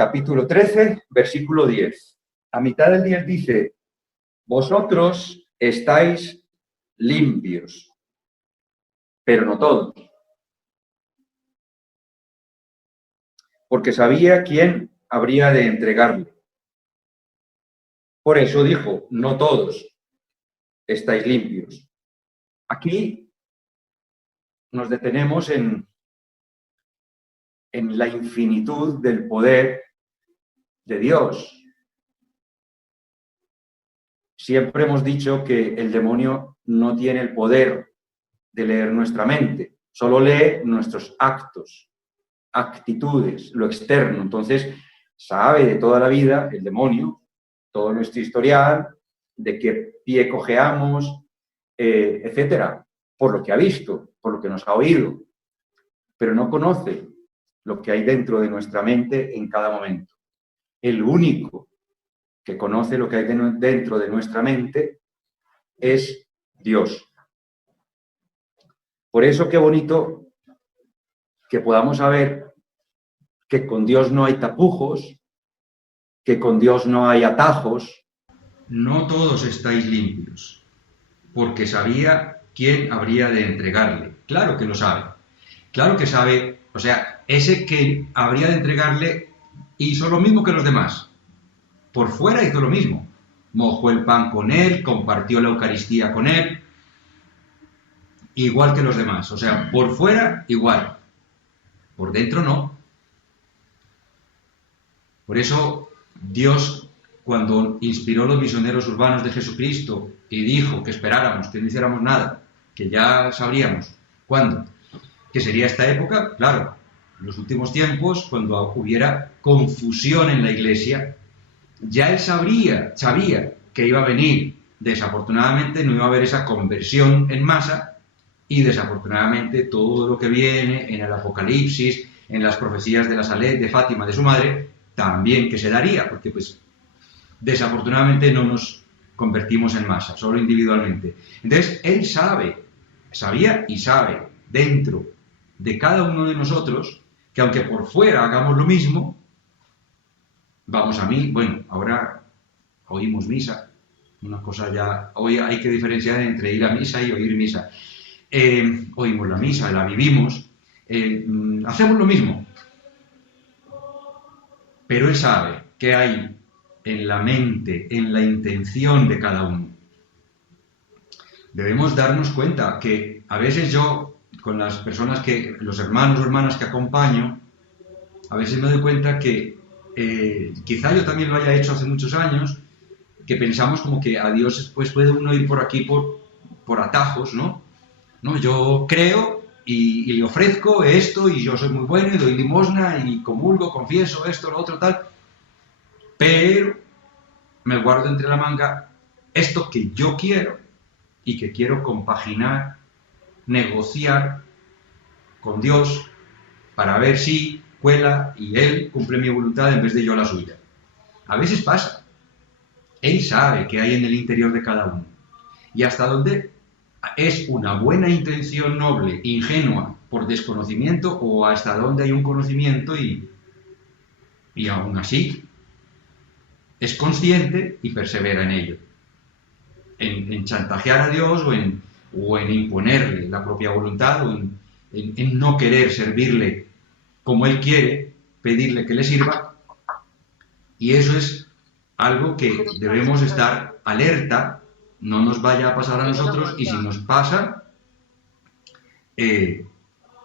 capítulo 13, versículo 10. A mitad del 10 dice: vosotros estáis limpios, pero no todos, porque sabía quién habría de entregarle. Por eso dijo: no todos estáis limpios. Aquí nos detenemos en la infinitud del poder de Dios. Siempre hemos dicho que el demonio no tiene el poder de leer nuestra mente, solo lee nuestros actos, actitudes, lo externo. Entonces, sabe de toda la vida el demonio, todo nuestro historial, de qué pie cojeamos, etcétera, por lo que ha visto, por lo que nos ha oído, pero no conoce lo que hay dentro de nuestra mente en cada momento. El único que conoce lo que hay dentro de nuestra mente es Dios. Por eso qué bonito que podamos saber que con Dios no hay tapujos, que con Dios no hay atajos. No todos estáis limpios, porque sabía quién habría de entregarle. Claro que lo sabe. Claro que sabe, o sea, ese que habría de entregarle hizo lo mismo que los demás. Por fuera hizo lo mismo. Mojó el pan con él, compartió la Eucaristía con él, igual que los demás. O sea, por fuera igual, por dentro no. Por eso Dios, cuando inspiró los misioneros urbanos de Jesucristo y dijo que esperáramos, que no hiciéramos nada, que ya sabríamos cuándo, que sería esta época, claro, los últimos tiempos, cuando hubiera confusión en la Iglesia, ya él sabía que iba a venir. Desafortunadamente no iba a haber esa conversión en masa y desafortunadamente todo lo que viene en el Apocalipsis, en las profecías de la Salet, de Fátima, de su madre, también que se daría, porque pues desafortunadamente no nos convertimos en masa, solo individualmente. Entonces él sabía y sabe dentro de cada uno de nosotros que aunque por fuera hagamos lo mismo, vamos a mí, bueno, ahora oímos misa, una cosa ya, hoy hay que diferenciar entre ir a misa y oír misa. Oímos la misa, la vivimos, hacemos lo mismo, pero él sabe qué hay en la mente, en la intención de cada uno. Debemos darnos cuenta que a veces yo, con las personas los hermanos o hermanas que acompaño, a veces me doy cuenta que quizá yo también lo haya hecho hace muchos años, que pensamos como que a Dios pues puede uno ir por aquí por atajos, ¿no? No, yo creo y le ofrezco esto y yo soy muy bueno y doy limosna y comulgo, confieso esto, lo otro, tal, pero me guardo entre la manga esto que yo quiero y que quiero compaginar, negociar con Dios para ver si cuela y Él cumple mi voluntad en vez de yo la suya. A veces pasa. Él sabe qué hay en el interior de cada uno. Y hasta dónde es una buena intención noble, ingenua, por desconocimiento, o hasta dónde hay un conocimiento y aún así es consciente y persevera en ello. En chantajear a Dios o en imponerle la propia voluntad o en no querer servirle como Él quiere, pedirle que le sirva. Y eso es algo que debemos estar alerta, no nos vaya a pasar a nosotros, y si nos pasa,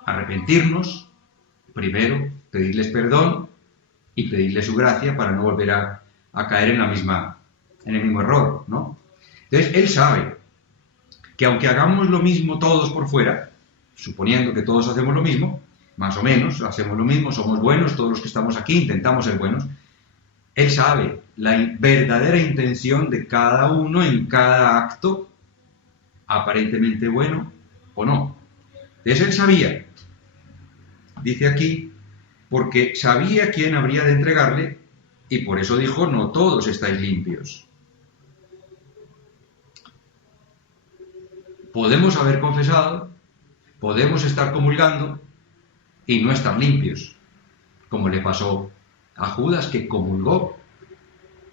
arrepentirnos, primero, pedirles perdón y pedirles su gracia para no volver a caer en el mismo error, ¿no? Entonces, Él sabe que aunque hagamos lo mismo todos por fuera, suponiendo que todos hacemos lo mismo, más o menos, hacemos lo mismo, somos buenos, todos los que estamos aquí intentamos ser buenos, Él sabe la verdadera intención de cada uno en cada acto, aparentemente bueno o no. Entonces Él sabía, dice aquí, porque sabía quién habría de entregarle y por eso dijo, no todos estáis limpios. Podemos haber confesado, podemos estar comulgando y no estar limpios, como le pasó a Judas que comulgó.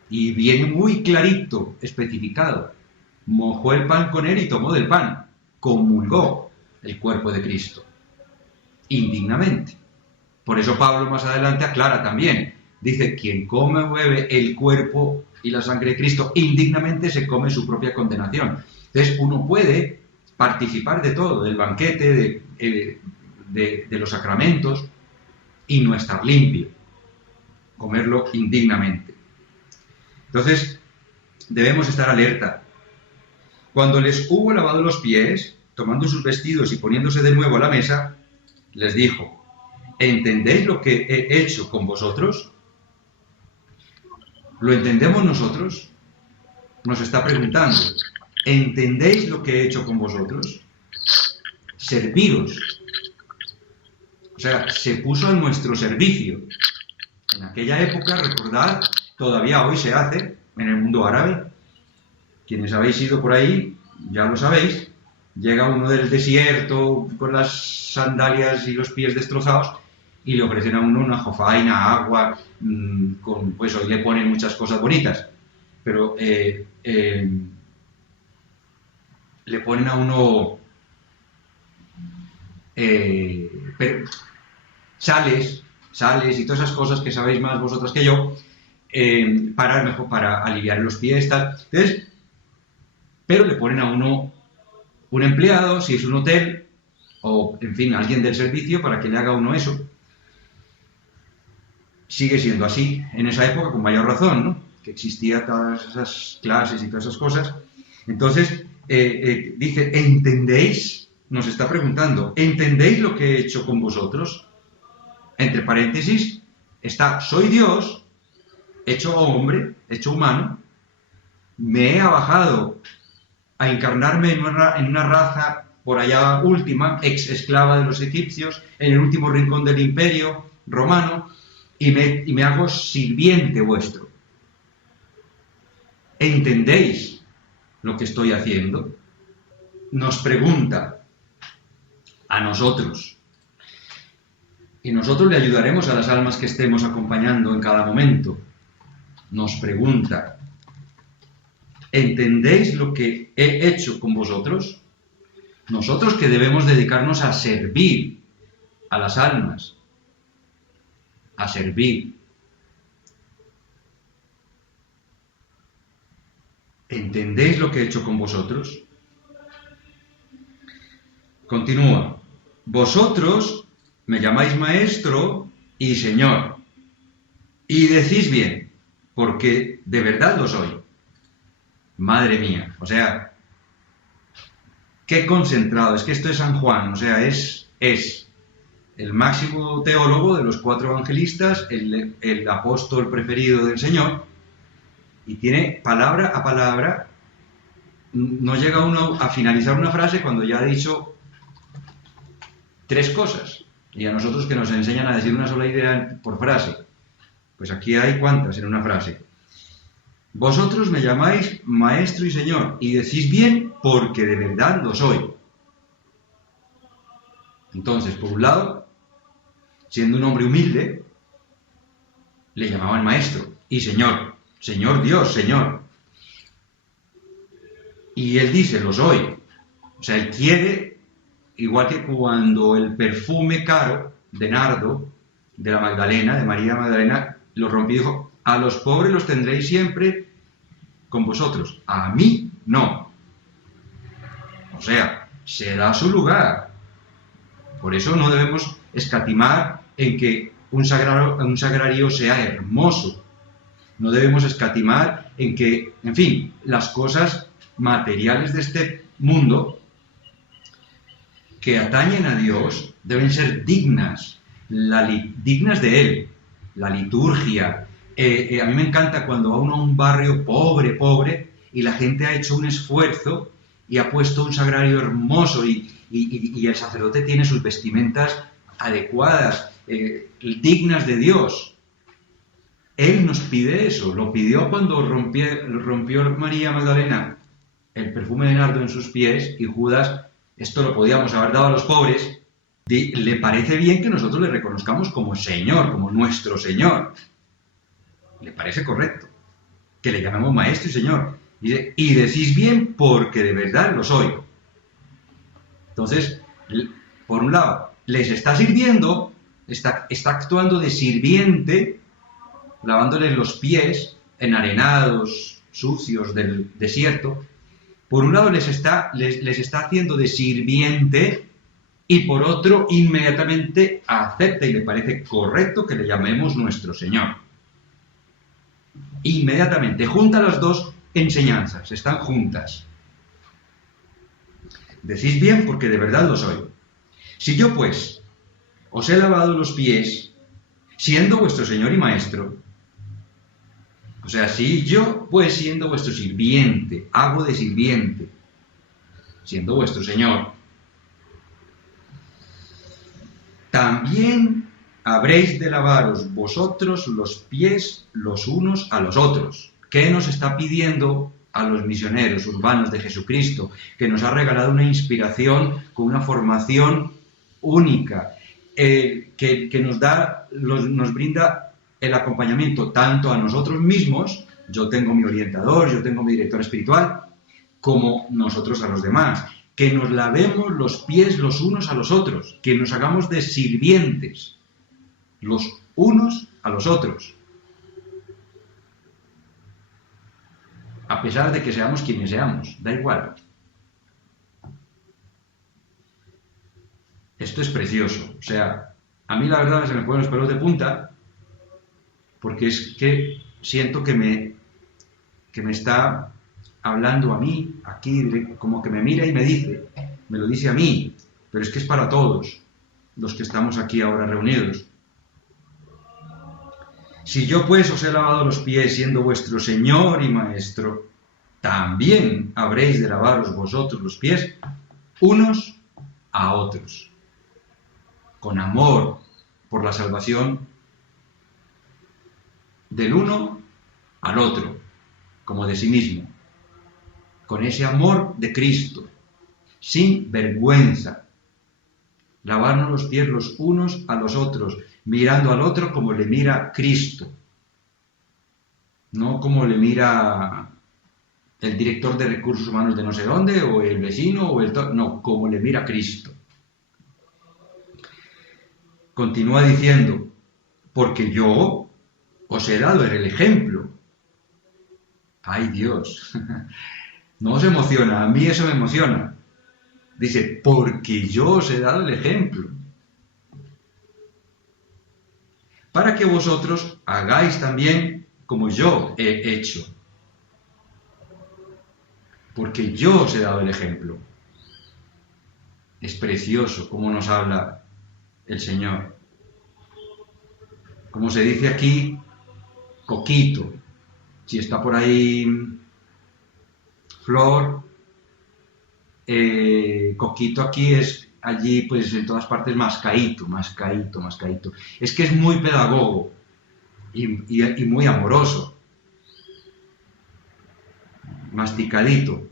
Y viene muy clarito, especificado. Mojó el pan con él y tomó del pan. Comulgó el cuerpo de Cristo. Indignamente. Por eso Pablo más adelante aclara también. Dice, quien come o bebe el cuerpo y la sangre de Cristo indignamente se come su propia condenación. Entonces uno puede participar de todo, del banquete, de los sacramentos, y no estar limpio. Comerlo indignamente. Entonces, debemos estar alerta. Cuando les hubo lavado los pies, tomando sus vestidos y poniéndose de nuevo a la mesa, les dijo, ¿entendéis lo que he hecho con vosotros? ¿Lo entendemos nosotros? Nos está preguntando, ¿entendéis lo que he hecho con vosotros? Serviros. O sea, se puso a nuestro servicio. En aquella época, recordad, todavía hoy se hace en el mundo árabe. Quienes habéis ido por ahí, ya lo sabéis. Llega uno del desierto con las sandalias y los pies destrozados y le ofrecen a uno una jofaina, agua, pues hoy le ponen muchas cosas bonitas. Pero le ponen a uno sales y todas esas cosas que sabéis más vosotras que yo, para aliviar los pies, tal. Entonces, pero le ponen a uno un empleado, si es un hotel, o en fin, alguien del servicio, para que le haga a uno eso. Sigue siendo así en esa época, con mayor razón, ¿no? Que existía todas esas clases y todas esas cosas. Entonces, dice, ¿entendéis? Nos está preguntando, ¿entendéis lo que he hecho con vosotros? Entre paréntesis, está, soy Dios, hecho hombre, hecho humano, me he abajado a encarnarme en una raza por allá última, ex esclava de los egipcios, en el último rincón del imperio romano, y me hago sirviente vuestro. ¿Entendéis lo que estoy haciendo? Nos pregunta a nosotros. Y nosotros le ayudaremos a las almas que estemos acompañando en cada momento. Nos pregunta, ¿entendéis lo que he hecho con vosotros? Nosotros que debemos dedicarnos a servir a las almas, a servir. ¿Entendéis lo que he hecho con vosotros? Continúa. Vosotros me llamáis maestro y señor, y decís bien, porque de verdad lo soy. Madre mía, o sea, qué concentrado, es que esto es San Juan, o sea, es el máximo teólogo de los 4 evangelistas, el apóstol preferido del Señor, y tiene palabra a palabra, no llega uno a finalizar una frase cuando ya ha dicho 3 cosas, y a nosotros que nos enseñan a decir una sola idea por frase, pues aquí hay ¿cuántas en una frase? Vosotros me llamáis maestro y señor, y decís bien porque de verdad lo soy. Entonces, por un lado, siendo un hombre humilde, le llamaban maestro y señor, Señor Dios, Señor. Y él dice, lo soy. O sea, él quiere, igual que cuando el perfume caro de nardo de la Magdalena, de María Magdalena, lo rompió y dijo, a los pobres los tendréis siempre con vosotros, a mí no. O sea, se da su lugar. Por eso no debemos escatimar en que un sagrario sea hermoso. No debemos escatimar en que, en fin, las cosas materiales de este mundo que atañen a Dios deben ser dignas, dignas de Él. La liturgia. A mí me encanta cuando va uno a un barrio pobre, y la gente ha hecho un esfuerzo y ha puesto un sagrario hermoso y el sacerdote tiene sus vestimentas adecuadas, dignas de Dios. Él nos pide eso, lo pidió cuando rompió María Magdalena el perfume de nardo en sus pies, y Judas, esto lo podíamos haber dado a los pobres. Le parece bien que nosotros le reconozcamos como Señor, como nuestro Señor. le parece correcto que le llamemos Maestro y Señor. Dice, y decís bien porque de verdad lo soy. Entonces, por un lado, les está sirviendo, está actuando de sirviente, lavándoles los pies enarenados, sucios del desierto. Por un lado les está haciendo de sirviente y por otro inmediatamente acepta y le parece correcto que le llamemos nuestro Señor. Inmediatamente, junta las dos enseñanzas, están juntas. Decís bien porque de verdad lo soy. Si yo pues os he lavado los pies, siendo vuestro Señor y Maestro, o sea, si yo pues siendo vuestro sirviente, hago de sirviente, siendo vuestro Señor, también habréis de lavaros vosotros los pies los unos a los otros. ¿Qué nos está pidiendo a los misioneros urbanos de Jesucristo? Que nos ha regalado una inspiración con una formación única, que nos brinda el acompañamiento tanto a nosotros mismos, yo tengo mi orientador, yo tengo mi director espiritual, como nosotros a los demás. Que nos lavemos los pies los unos a los otros, que nos hagamos de sirvientes los unos a los otros, a pesar de que seamos quienes seamos, da igual. Esto es precioso, o sea, a mí la verdad se me ponen los pelos de punta, porque es que siento que me está hablando a mí, aquí, como que me mira y me lo dice a mí, pero es que es para todos los que estamos aquí ahora reunidos. Si yo pues os he lavado los pies siendo vuestro Señor y Maestro, también habréis de lavaros vosotros los pies unos a otros, con amor por la salvación del uno al otro, como de sí mismo, con ese amor de Cristo, sin vergüenza. Lavarnos los pies los unos a los otros, mirando al otro como le mira Cristo, no como le mira el director de recursos humanos de no sé dónde, o el vecino, no, como le mira Cristo. Continúa diciendo, porque yo os he dado el ejemplo. ¡Ay, Dios! ¿No os emociona? A mí eso me emociona. Dice, porque yo os he dado el ejemplo. Para que vosotros hagáis también como yo he hecho. Porque yo os he dado el ejemplo. Es precioso cómo nos habla el Señor. Como se dice aquí, coquito. Si está por ahí Flor, coquito aquí es allí, pues en todas partes mascaíto. Es que es muy pedagogo y muy amoroso. Masticadito.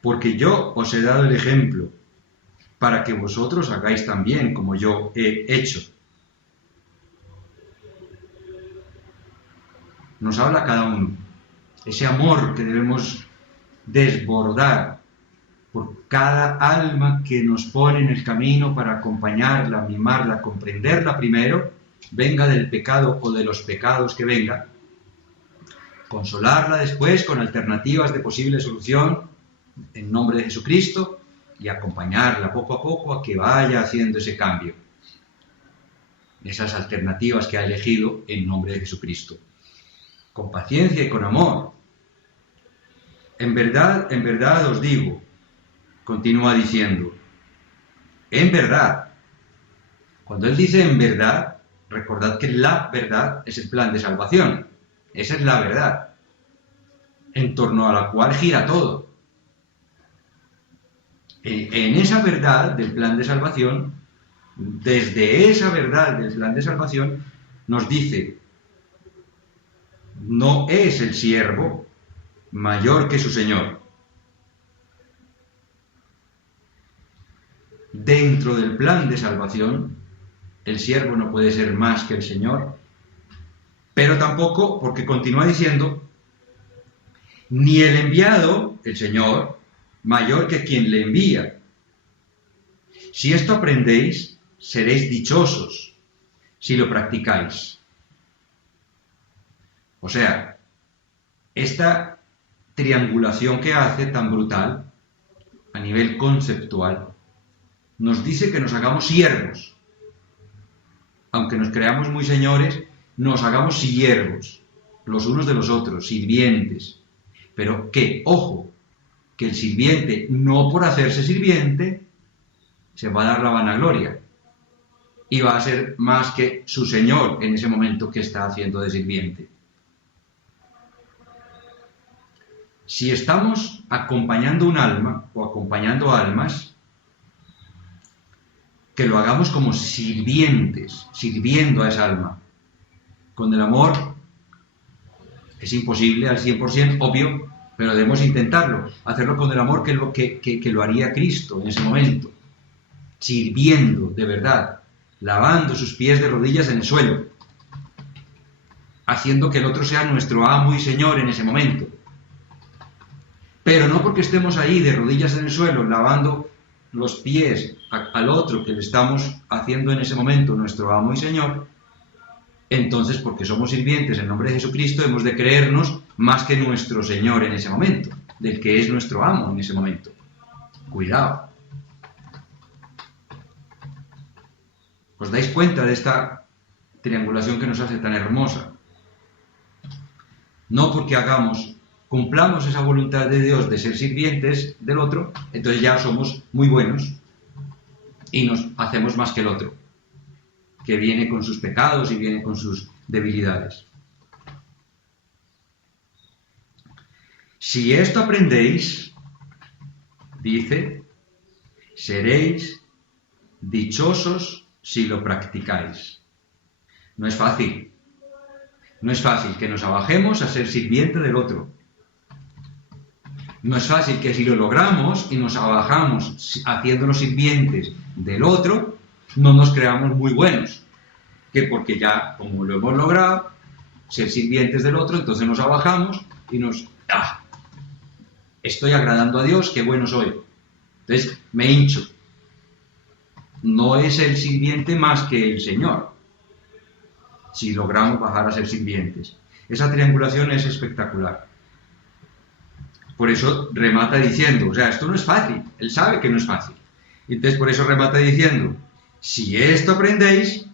Porque yo os he dado el ejemplo para que vosotros hagáis también como yo he hecho. Nos habla cada uno. Ese amor que debemos desbordar por cada alma que nos pone en el camino para acompañarla, mimarla, comprenderla primero, venga del pecado o de los pecados que venga, consolarla después con alternativas de posible solución en nombre de Jesucristo y acompañarla poco a poco a que vaya haciendo ese cambio. Esas alternativas que ha elegido en nombre de Jesucristo. Con paciencia y con amor. En verdad os digo, continúa diciendo, en verdad. Cuando él dice en verdad, recordad que la verdad es el plan de salvación. Esa es la verdad, en torno a la cual gira todo. En esa verdad del plan de salvación, desde esa verdad del plan de salvación, nos dice, no es el siervo mayor que su Señor. Dentro del plan de salvación, el siervo no puede ser más que el Señor, Pero tampoco, porque continúa diciendo, ni el enviado, el Señor, mayor que quien le envía. Si esto aprendéis, seréis dichosos si lo practicáis. O sea, esta triangulación que hace tan brutal a nivel conceptual nos dice que nos hagamos siervos. Aunque nos creamos muy señores, nos hagamos siervos, los unos de los otros, sirvientes. Pero que, ojo, que el sirviente, no por hacerse sirviente, se va a dar la vanagloria y va a ser más que su señor en ese momento que está haciendo de sirviente. Si estamos acompañando un alma o acompañando almas, que lo hagamos como sirvientes, sirviendo a esa alma. Con el amor es imposible al 100%, obvio, pero debemos intentarlo, hacerlo con el amor que lo haría Cristo en ese momento, sirviendo de verdad, lavando sus pies de rodillas en el suelo, haciendo que el otro sea nuestro amo y señor en ese momento. Pero no porque estemos ahí de rodillas en el suelo, lavando los pies al otro que le estamos haciendo en ese momento nuestro amo y señor, entonces porque somos sirvientes en nombre de Jesucristo hemos de creernos más que nuestro señor en ese momento, del que es nuestro amo en ese momento. Cuidado. ¿Os dais cuenta de esta triangulación que nos hace tan hermosa? No porque cumplamos esa voluntad de Dios de ser sirvientes del otro, entonces ya somos muy buenos y nos hacemos más que el otro, que viene con sus pecados y viene con sus debilidades. Si esto aprendéis, dice, seréis dichosos si lo practicáis. No es fácil. No es fácil que nos abajemos a ser sirviente del otro. No es fácil que si lo logramos y nos abajamos haciéndonos sirvientes del otro, no nos creamos muy buenos. Que porque ya, como lo hemos logrado, ser sirvientes del otro, entonces nos abajamos y estoy agradando a Dios, qué bueno soy. Entonces me hincho. No es el sirviente más que el Señor, si logramos bajar a ser sirvientes. Esa triangulación es espectacular. Por eso remata diciendo, o sea, esto no es fácil, él sabe que no es fácil. Entonces por eso remata diciendo, si esto aprendéis,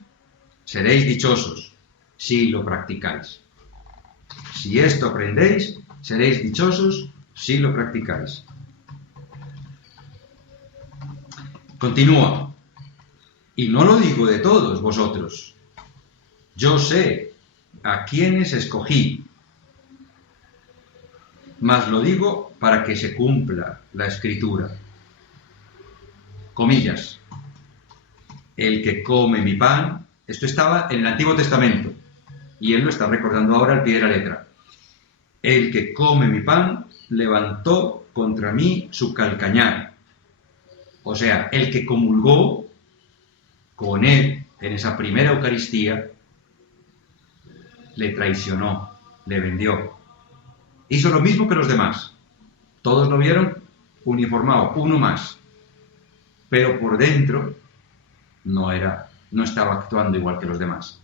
seréis dichosos, si lo practicáis. Si esto aprendéis, seréis dichosos, si lo practicáis. Continúa. Y no lo digo de todos vosotros. Yo sé a quienes escogí, mas lo digo para que se cumpla la Escritura. Comillas. El que come mi pan, esto estaba en el Antiguo Testamento, y él lo está recordando ahora al pie de la letra. El que come mi pan levantó contra mí su calcañar. O sea, el que comulgó con él en esa primera Eucaristía, le traicionó, le vendió. Hizo lo mismo que los demás. Todos lo vieron uniformado, uno más. Pero por dentro no estaba actuando igual que los demás.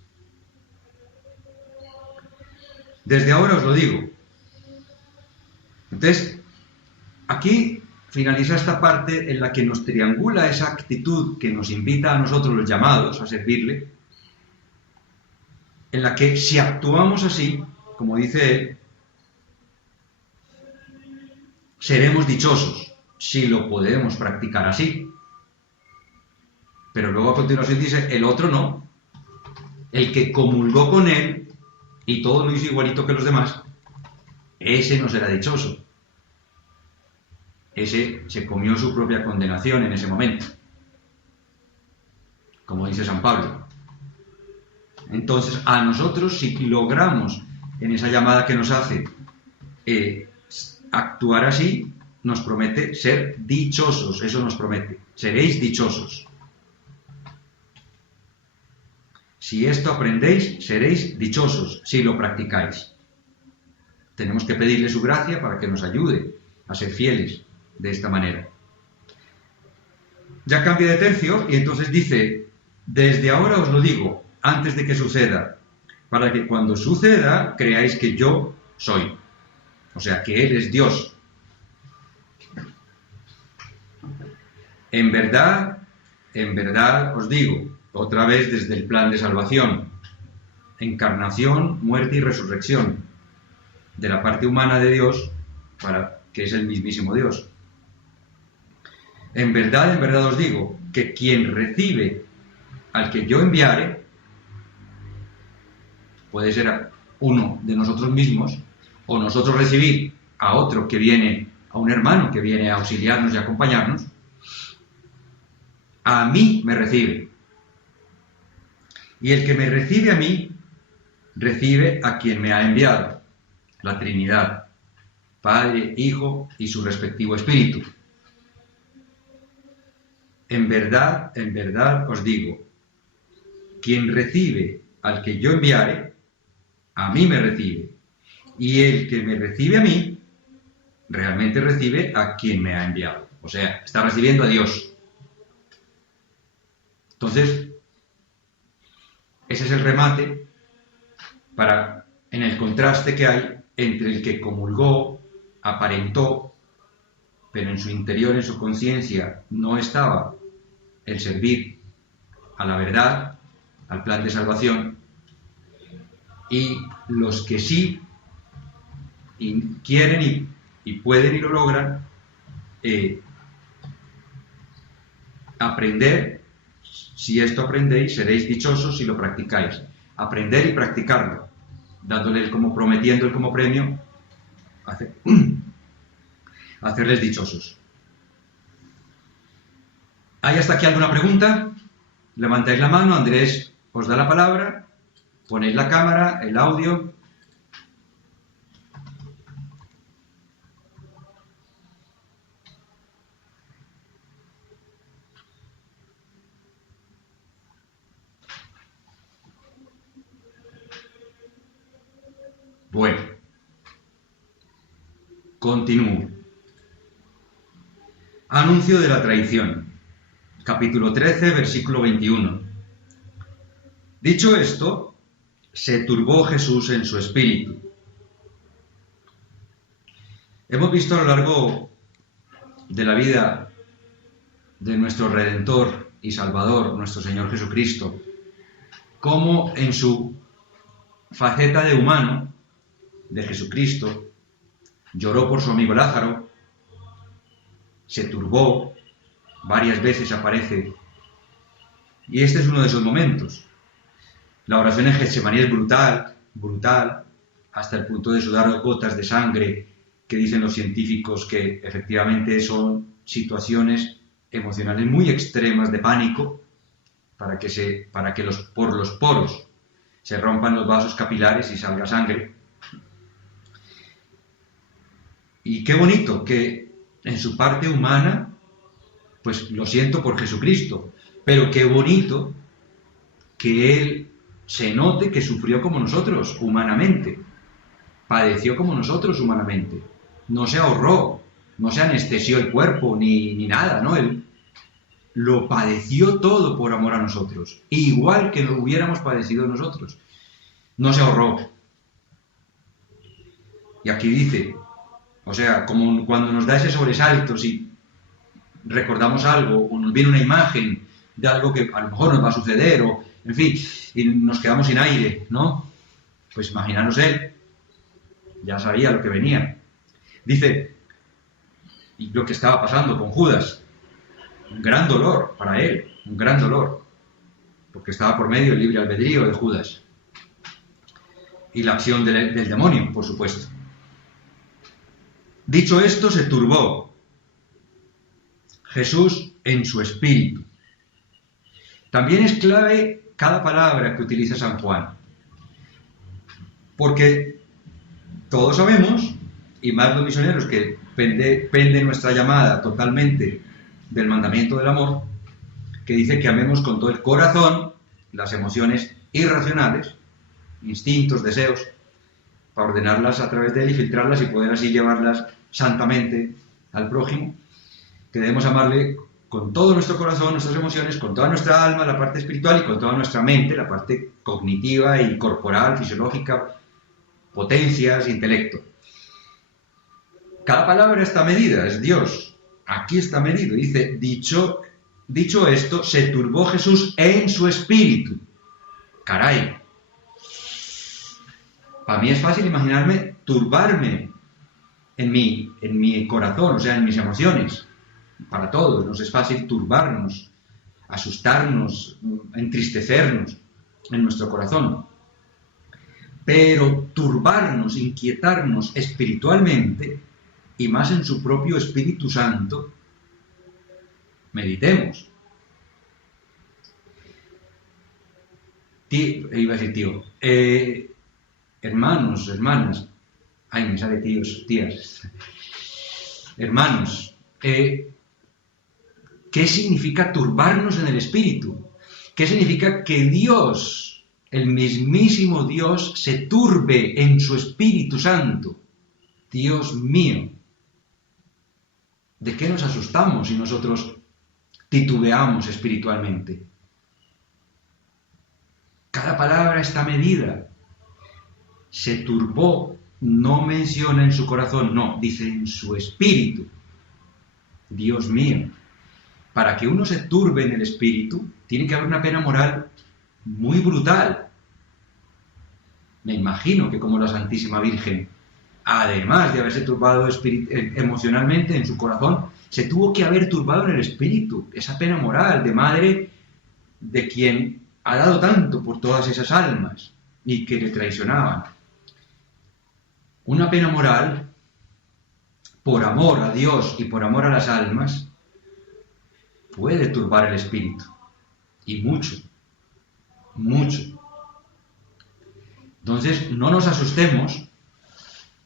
Desde ahora os lo digo. Entonces, aquí finaliza esta parte en la que nos triangula esa actitud que nos invita a nosotros los llamados a servirle, en la que si actuamos así, como dice él, seremos dichosos si lo podemos practicar así. Pero luego a continuación dice, el otro no. El que comulgó con él y todo lo hizo igualito que los demás, ese no será dichoso. Ese se comió su propia condenación en ese momento, como dice San Pablo. Entonces, a nosotros, si logramos en esa llamada que nos hace actuar así, nos promete ser dichosos, eso nos promete, seréis dichosos. Si esto aprendéis, seréis dichosos si lo practicáis. Tenemos que pedirle su gracia para que nos ayude a ser fieles de esta manera. Ya cambia de tercio y entonces dice: desde ahora os lo digo, antes de que suceda, para que cuando suceda creáis que yo soy. O sea, que Él es Dios. En verdad os digo, otra vez desde el plan de salvación, encarnación, muerte y resurrección, de la parte humana de Dios, para que es el mismísimo Dios. En verdad os digo, que quien recibe al que yo enviare, puede ser uno de nosotros mismos, o nosotros recibir a otro que viene, a un hermano que viene a auxiliarnos y acompañarnos, a mí me recibe. Y el que me recibe a mí, recibe a quien me ha enviado, la Trinidad, Padre, Hijo y su respectivo Espíritu. En verdad os digo, quien recibe al que yo enviare, a mí me recibe. Y el que me recibe a mí, realmente recibe a quien me ha enviado. O sea, está recibiendo a Dios. Entonces, ese es el remate en el contraste que hay entre el que comulgó, aparentó, pero en su interior, en su conciencia, no estaba el servir a la verdad, al plan de salvación, y los que sí quieren y pueden y lo logran aprender. Si esto aprendéis, seréis dichosos si lo practicáis. Aprender y practicarlo, dándole prometiendo como premio hacerles dichosos. ¿Hay hasta aquí alguna pregunta? Levantáis la mano, Andrés os da la palabra, ponéis la cámara, el audio. Bueno, continúo. Anuncio de la traición. Capítulo 13, versículo 21. Dicho esto, se turbó Jesús en su espíritu. Hemos visto a lo largo de la vida de nuestro Redentor y Salvador, nuestro Señor Jesucristo, cómo en su faceta de humano, de Jesucristo, lloró por su amigo Lázaro, se turbó, varias veces aparece, y este es uno de esos momentos. La oración en Getsemaní es brutal, hasta el punto de sudar gotas de sangre, que dicen los científicos que efectivamente son situaciones emocionales muy extremas de pánico, para que por los poros se rompan los vasos capilares y salga sangre. Y qué bonito que en su parte humana, pues lo siento por Jesucristo, pero qué bonito que Él se note que sufrió como nosotros humanamente, padeció como nosotros humanamente, no se ahorró, no se anestesió el cuerpo ni nada, ¿no? Él lo padeció todo por amor a nosotros, igual que lo hubiéramos padecido nosotros, no se ahorró. Y aquí dice, o sea, como cuando nos da ese sobresalto, si recordamos algo o nos viene una imagen de algo que a lo mejor nos va a suceder, o en fin, y nos quedamos sin aire, ¿no? Pues imaginaros él, ya sabía lo que venía. Dice, y lo que estaba pasando con Judas, un gran dolor para él, un gran dolor, porque estaba por medio el libre albedrío de Judas y la acción del demonio, por supuesto. Dicho esto, se turbó Jesús en su espíritu. También es clave cada palabra que utiliza San Juan, porque todos sabemos, y más los misioneros, que pende nuestra llamada totalmente del mandamiento del amor, que dice que amemos con todo el corazón, las emociones irracionales, instintos, deseos, para ordenarlas a través de él y filtrarlas y poder así llevarlas santamente al prójimo, que debemos amarle con todo nuestro corazón, nuestras emociones, con toda nuestra alma, la parte espiritual, y con toda nuestra mente, la parte cognitiva y corporal, fisiológica, potencias, intelecto. Cada palabra está medida, es Dios. Aquí está medido. Dice, dicho esto, se turbó Jesús en su espíritu. Caray. Para mí es fácil imaginarme turbarme en mi corazón, o sea, en mis emociones. Para todos nos es fácil turbarnos, asustarnos, entristecernos en nuestro corazón. Pero turbarnos, inquietarnos espiritualmente, y más en su propio Espíritu Santo, meditemos. Iba a decir tío. Hermanos, hermanas, ay, me sale tíos, tías. Hermanos, ¿qué significa turbarnos en el Espíritu? ¿Qué significa que Dios, el mismísimo Dios, se turbe en su Espíritu Santo? Dios mío, ¿de qué nos asustamos si nosotros titubeamos espiritualmente? Cada palabra está medida. Se turbó, no menciona en su corazón, no, dice en su espíritu. Dios mío, para que uno se turbe en el espíritu, tiene que haber una pena moral muy brutal. Me imagino que como la Santísima Virgen, además de haberse turbado emocionalmente en su corazón, se tuvo que haber turbado en el espíritu. Esa pena moral de madre de quien ha dado tanto por todas esas almas y que le traicionaban. Una pena moral, por amor a Dios y por amor a las almas, puede turbar el espíritu. Y mucho, mucho. Entonces, no nos asustemos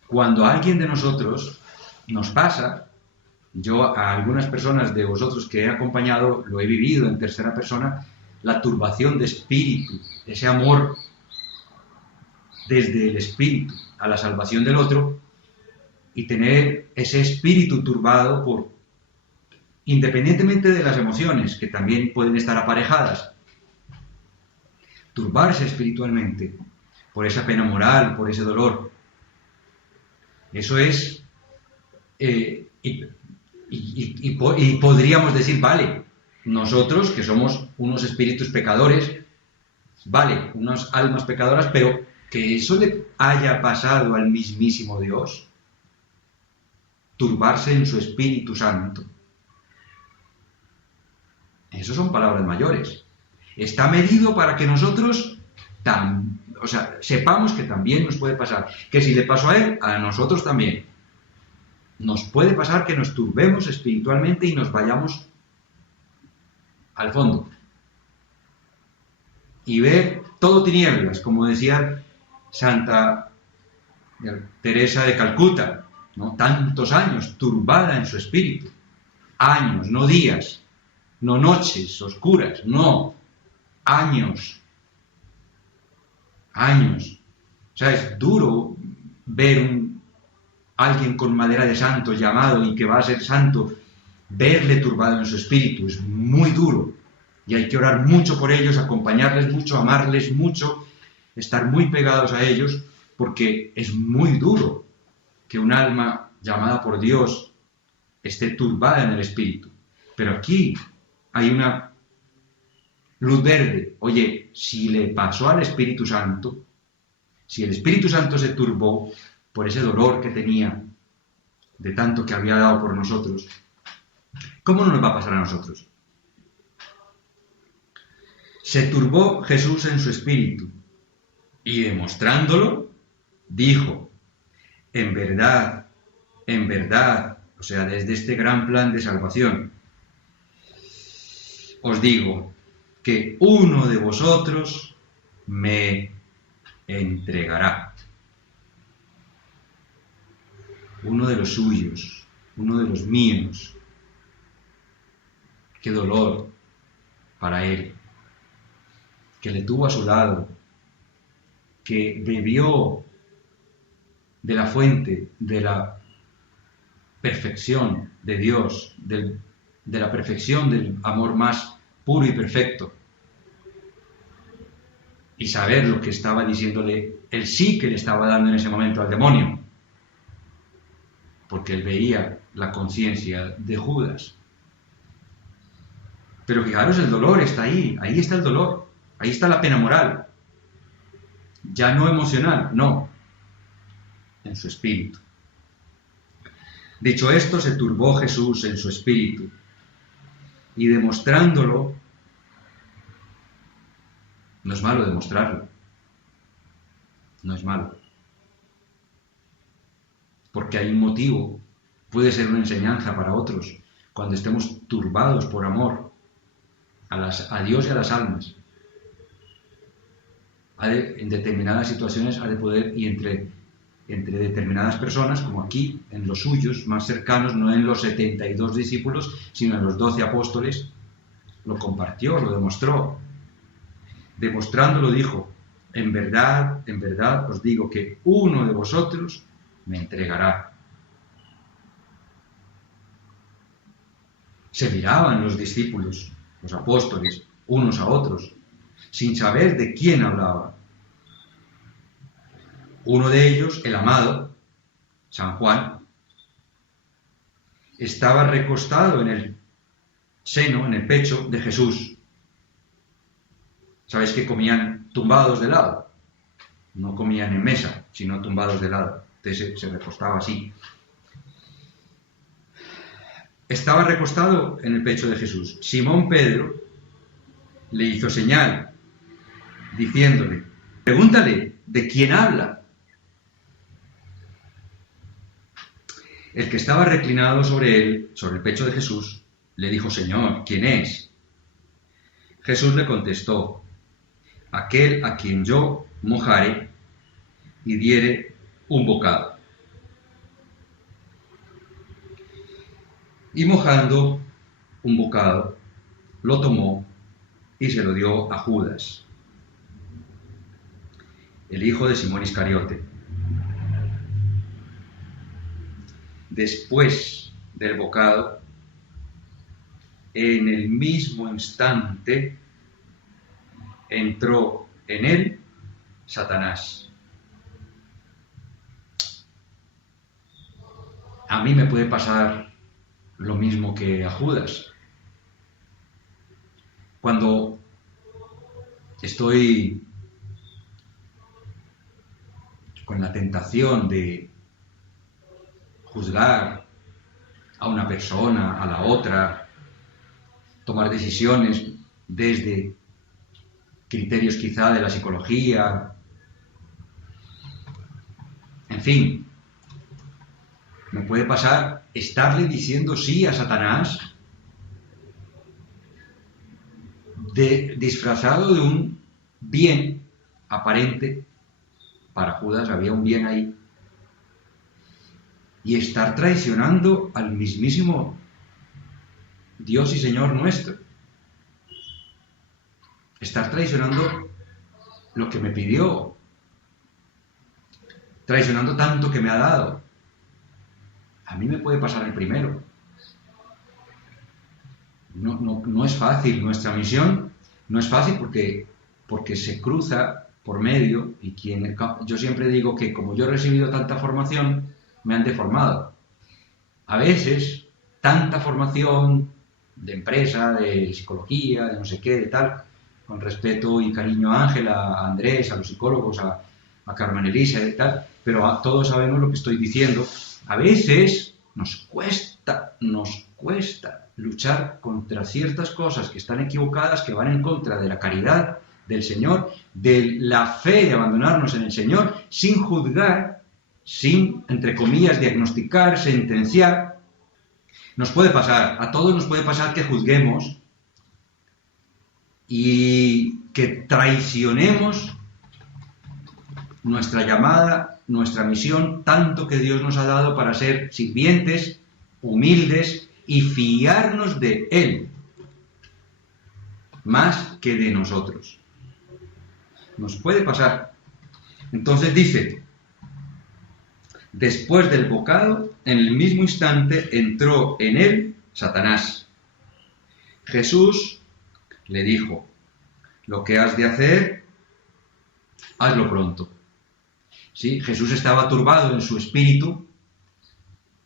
cuando a alguien de nosotros nos pasa. Yo a algunas personas de vosotros que he acompañado lo he vivido en tercera persona, la turbación de espíritu, ese amor desde el espíritu a la salvación del otro, y tener ese espíritu turbado independientemente de las emociones, que también pueden estar aparejadas, turbarse espiritualmente por esa pena moral, por ese dolor. Eso es, y podríamos decir, vale, nosotros que somos unos espíritus pecadores, vale, unas almas pecadoras, pero que eso le haya pasado al mismísimo Dios, turbarse en su Espíritu Santo. Esas son palabras mayores. Está medido para que nosotros sepamos que también nos puede pasar. Que si le pasó a él, a nosotros también. Nos puede pasar que nos turbemos espiritualmente y nos vayamos al fondo. Y ver todo tinieblas, como decía Santa Teresa de Calcuta, ¿no? Tantos años turbada en su espíritu. Años, no días, no noches oscuras, no, años. Años. O sea, es duro ver alguien con madera de santo llamado y que va a ser santo, verle turbado en su espíritu. Es muy duro. Y hay que orar mucho por ellos, acompañarles mucho, amarles mucho, estar muy pegados a ellos, porque es muy duro que un alma llamada por Dios esté turbada en el espíritu. Pero aquí hay una luz verde. Oye, si le pasó al Espíritu Santo, si el Espíritu Santo se turbó por ese dolor que tenía, de tanto que había dado por nosotros, ¿cómo no nos va a pasar a nosotros? Se turbó Jesús en su espíritu y demostrándolo, dijo, en verdad, o sea, desde este gran plan de salvación, os digo que uno de vosotros me entregará. Uno de los suyos, uno de los míos. Qué dolor para él, que le tuvo a su lado, que bebió de la fuente de la perfección de Dios, de la perfección del amor más puro y perfecto, y saber lo que estaba diciéndole el sí que le estaba dando en ese momento al demonio, porque él veía la conciencia de Judas. Pero fijaros, el dolor está ahí está el dolor, ahí está la pena moral, ya no emocional, no, en su espíritu. Dicho esto, se turbó Jesús en su espíritu, y demostrándolo, no es malo demostrarlo, no es malo, porque hay un motivo, puede ser una enseñanza para otros, cuando estemos turbados por amor a Dios y a las almas. En determinadas situaciones ha de poder, y entre determinadas personas, como aquí, en los suyos más cercanos, no en los 72 discípulos, sino en los 12 apóstoles, lo compartió, lo demostró. Demostrándolo dijo: en verdad os digo que uno de vosotros me entregará. Se miraban los discípulos, los apóstoles, unos a otros, sin saber de quién hablaba. Uno de ellos, el amado, San Juan, estaba recostado en el seno, en el pecho de Jesús. ¿Sabéis que comían tumbados de lado? No comían en mesa, sino tumbados de lado. Entonces se recostaba así. Estaba recostado en el pecho de Jesús. Simón Pedro le hizo señal, diciéndole: pregúntale, ¿de quién habla? El que estaba reclinado sobre él, sobre el pecho de Jesús, le dijo: Señor, ¿quién es? Jesús le contestó: aquel a quien yo mojare y diere un bocado. Y mojando un bocado, lo tomó y se lo dio a Judas, el hijo de Simón Iscariote. Después del bocado, en el mismo instante, entró en él Satanás. A mí me puede pasar lo mismo que a Judas. Cuando estoy con la tentación de juzgar a una persona, a la otra, tomar decisiones desde criterios quizá de la psicología, en fin, me puede pasar estarle diciendo sí a Satanás disfrazado de un bien aparente. Para Judas había un bien ahí, y estar traicionando al mismísimo Dios y Señor nuestro, estar traicionando lo que me pidió, traicionando tanto que me ha dado. A mí me puede pasar el primero. No es fácil, nuestra misión no es fácil porque se cruza por medio, y yo siempre digo que como yo he recibido tanta formación, me han deformado. A veces, tanta formación de empresa, de psicología, de no sé qué, de tal, con respeto y cariño a Ángela, a Andrés, a los psicólogos, a Carmen Elisa y tal, pero todos sabemos lo que estoy diciendo. A veces nos cuesta luchar contra ciertas cosas que están equivocadas, que van en contra de la caridad del Señor, de la fe de abandonarnos en el Señor, sin juzgar, sin, entre comillas, diagnosticar, sentenciar. Nos puede pasar, a todos nos puede pasar que juzguemos y que traicionemos nuestra llamada, nuestra misión, tanto que Dios nos ha dado para ser sirvientes, humildes y fiarnos de Él, más que de nosotros. Nos puede pasar. Entonces dice, después del bocado, en el mismo instante entró en él Satanás. Jesús le dijo, lo que has de hacer, hazlo pronto. ¿Sí? Jesús estaba turbado en su espíritu,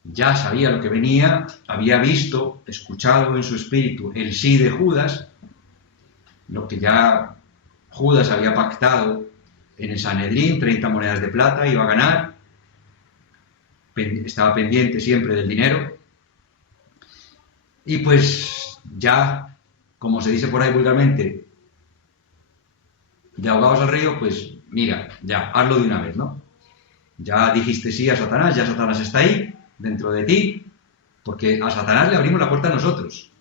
ya sabía lo que venía, había visto, escuchado en su espíritu el sí de Judas, lo que ya Judas había pactado en el Sanedrín, 30 monedas de plata, iba a ganar, estaba pendiente siempre del dinero, y pues ya, como se dice por ahí vulgarmente, de ahogados al río, pues mira, ya, hazlo de una vez, ¿no? Ya dijiste sí a Satanás, ya Satanás está ahí, dentro de ti, porque a Satanás le abrimos la puerta a nosotros,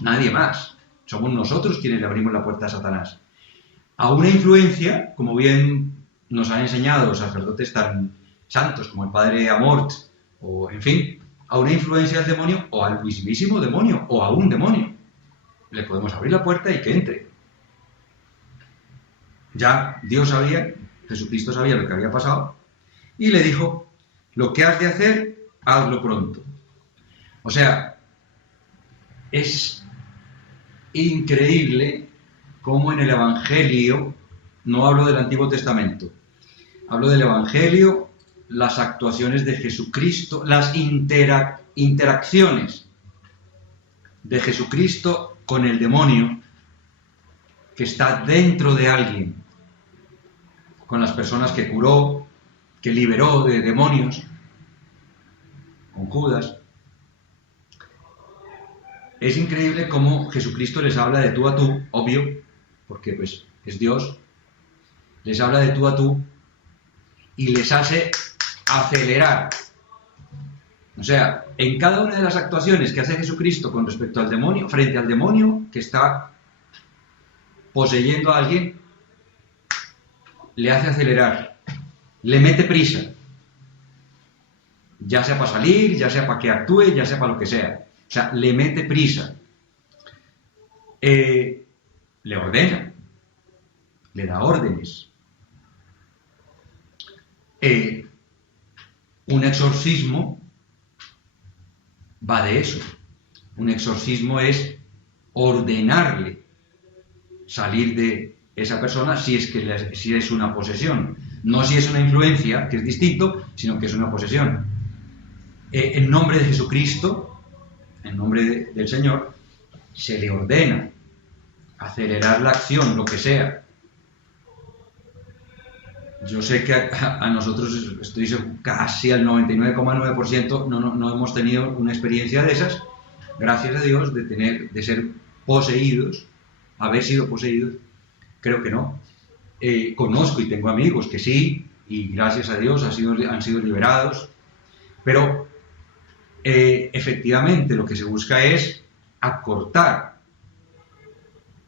nadie más, somos nosotros quienes le abrimos la puerta a Satanás. A una influencia, como bien nos han enseñado sacerdotes tan santos como el padre Amort, o en fin, a una influencia del demonio, o al mismísimo demonio, o a un demonio. Le podemos abrir la puerta y que entre. Ya Dios sabía, Jesucristo sabía lo que había pasado, y le dijo, lo que has de hacer, hazlo pronto. O sea, es increíble cómo en el Evangelio, no hablo del Antiguo Testamento, hablo del Evangelio, las actuaciones de Jesucristo, las interacciones de Jesucristo con el demonio que está dentro de alguien, con las personas que curó, que liberó de demonios, con Judas. Es increíble cómo Jesucristo les habla de tú a tú, obvio, porque pues es Dios, les habla de tú a tú y les hace acelerar. O sea, en cada una de las actuaciones que hace Jesucristo con respecto al demonio, frente al demonio que está poseyendo a alguien, le hace acelerar, le mete prisa, ya sea para salir, ya sea para que actúe, ya sea para lo que sea. O sea, le mete prisa, le ordena, le da órdenes. Un exorcismo va de eso. Un exorcismo es ordenarle salir de esa persona si es una posesión. No si es una influencia, que es distinto, sino que es una posesión. En nombre de Jesucristo, en nombre del Señor, se le ordena acelerar la acción, lo que sea. Yo sé que a nosotros, estoy casi al 99,9%, no hemos tenido una experiencia de esas, gracias a Dios, de ser poseídos, haber sido poseídos, creo que no. Conozco y tengo amigos que sí, y gracias a Dios han sido liberados, pero efectivamente lo que se busca es acortar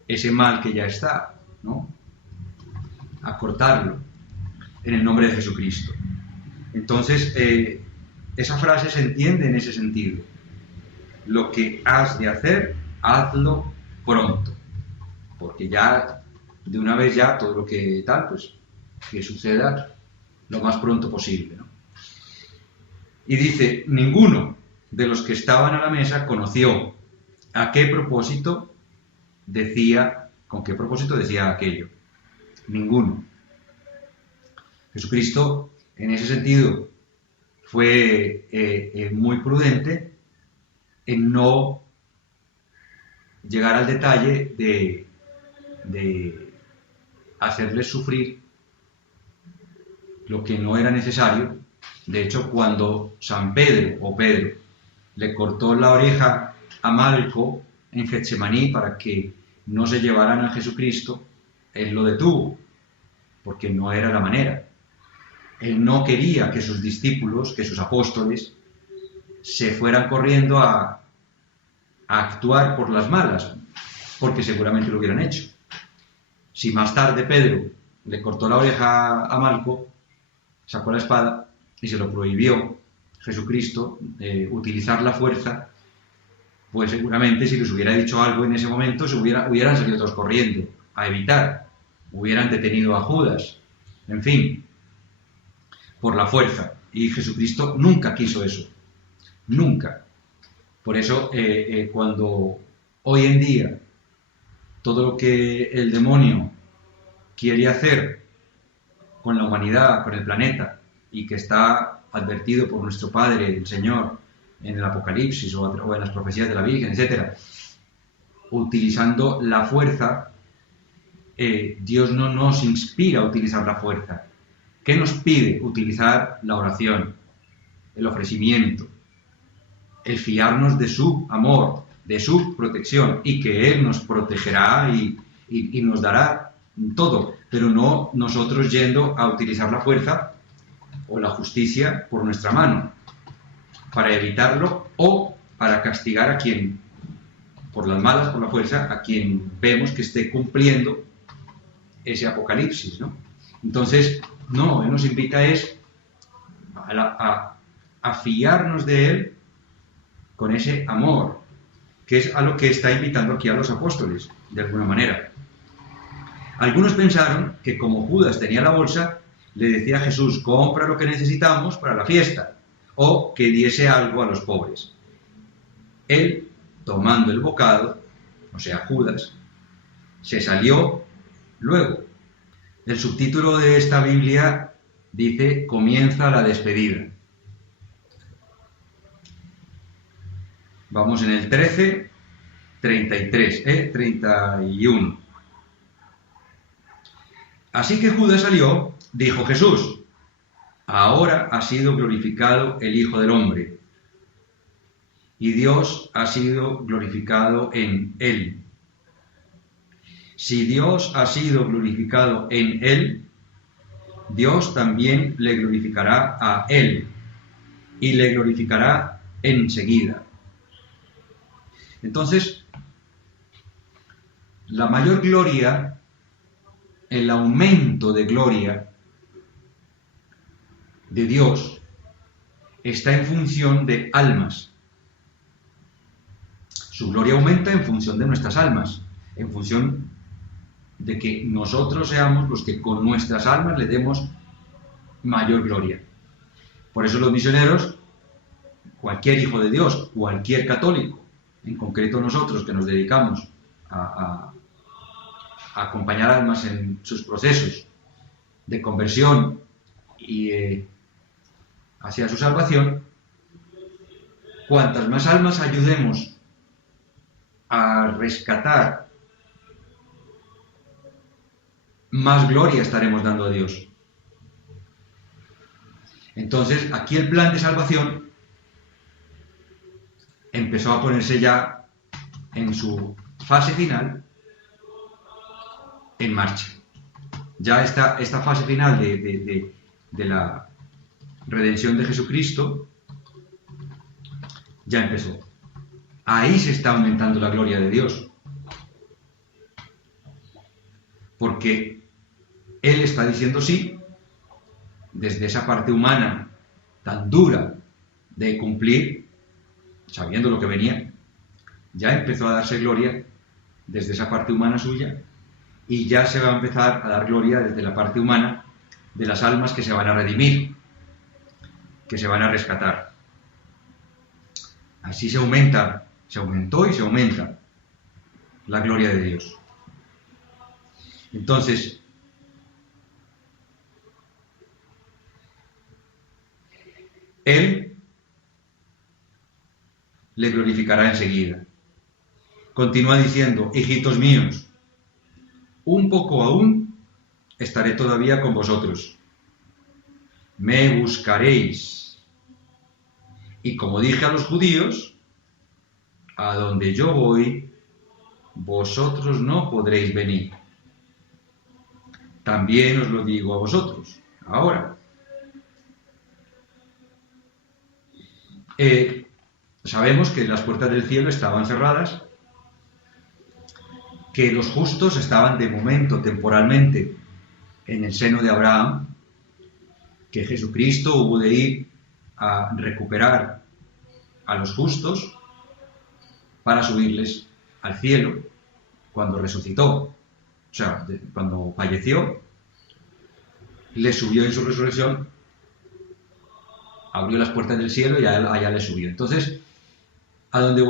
ese mal que ya está, ¿no? Acortarlo en el nombre de Jesucristo. Entonces, esa frase se entiende en ese sentido. Lo que has de hacer, hazlo pronto, porque ya, de una vez ya, todo lo que tal, pues, que suceda lo más pronto posible, ¿no? Y dice, ninguno de los que estaban a la mesa conoció con qué propósito decía aquello. Ninguno. Jesucristo, en ese sentido, fue muy prudente en no llegar al detalle de hacerles sufrir lo que no era necesario. De hecho, cuando San Pedro le cortó la oreja a Malco en Getsemaní para que no se llevaran a Jesucristo, él lo detuvo, porque no era la manera. Él no quería que sus discípulos, que sus apóstoles, se fueran corriendo a actuar por las malas, porque seguramente lo hubieran hecho. Si más tarde Pedro le cortó la oreja a Malco, sacó la espada y se lo prohibió Jesucristo utilizar la fuerza, pues seguramente si les hubiera dicho algo en ese momento hubieran salido todos corriendo a evitar, hubieran detenido a Judas, en fin, por la fuerza. Y Jesucristo nunca quiso eso, nunca. Por eso, cuando hoy en día todo lo que el demonio quiere hacer con la humanidad, con el planeta, y que está advertido por nuestro Padre, el Señor, en el Apocalipsis o en las profecías de la Virgen, etc., utilizando la fuerza, Dios no nos inspira a utilizar la fuerza. ¿Qué nos pide? Utilizar la oración, el ofrecimiento, el fiarnos de su amor, de su protección, y que Él nos protegerá y nos dará todo, pero no nosotros yendo a utilizar la fuerza o la justicia por nuestra mano, para evitarlo o para castigar a quien, por las malas, por la fuerza, a quien vemos que esté cumpliendo ese apocalipsis, ¿no? Entonces, no, Él nos invita a fiarnos de Él con ese amor, que es a lo que está invitando aquí a los apóstoles, de alguna manera. Algunos pensaron que como Judas tenía la bolsa, le decía a Jesús, compra lo que necesitamos para la fiesta, o que diese algo a los pobres. Él, tomando el bocado, o sea, Judas, se salió luego. El subtítulo de esta Biblia dice, comienza la despedida. Vamos en el 13, 33, 31. Así que Judas salió, dijo Jesús, ahora ha sido glorificado el Hijo del Hombre, y Dios ha sido glorificado en él. Si Dios ha sido glorificado en él, Dios también le glorificará a él, y le glorificará enseguida. Entonces, la mayor gloria, el aumento de gloria de Dios, está en función de almas. Su gloria aumenta en función de nuestras almas, en función de que nosotros seamos los que con nuestras almas le demos mayor gloria. Por eso los misioneros, cualquier hijo de Dios, cualquier católico, en concreto nosotros que nos dedicamos a acompañar almas en sus procesos de conversión y hacia su salvación, cuantas más almas ayudemos a rescatar, más gloria estaremos dando a Dios. Entonces, aquí el plan de salvación empezó a ponerse ya en su fase final en marcha. Ya esta fase final de la redención de Jesucristo ya empezó. Ahí se está aumentando la gloria de Dios. Porque Él está diciendo sí, desde esa parte humana tan dura de cumplir, sabiendo lo que venía, ya empezó a darse gloria desde esa parte humana suya, y ya se va a empezar a dar gloria desde la parte humana de las almas que se van a redimir, que se van a rescatar. Así se aumentó y se aumenta la gloria de Dios. Entonces, Él le glorificará enseguida. Continúa diciendo, hijitos míos, un poco aún estaré todavía con vosotros. Me buscaréis. Y como dije a los judíos, a donde yo voy, vosotros no podréis venir. También os lo digo a vosotros, ahora. Sabemos que las puertas del cielo estaban cerradas, que los justos estaban de momento, temporalmente, en el seno de Abraham, que Jesucristo hubo de ir a recuperar a los justos para subirles al cielo cuando resucitó, o sea, cuando falleció, le subió en su resurrección, abrió las puertas del cielo y allá le subió. Entonces, a donde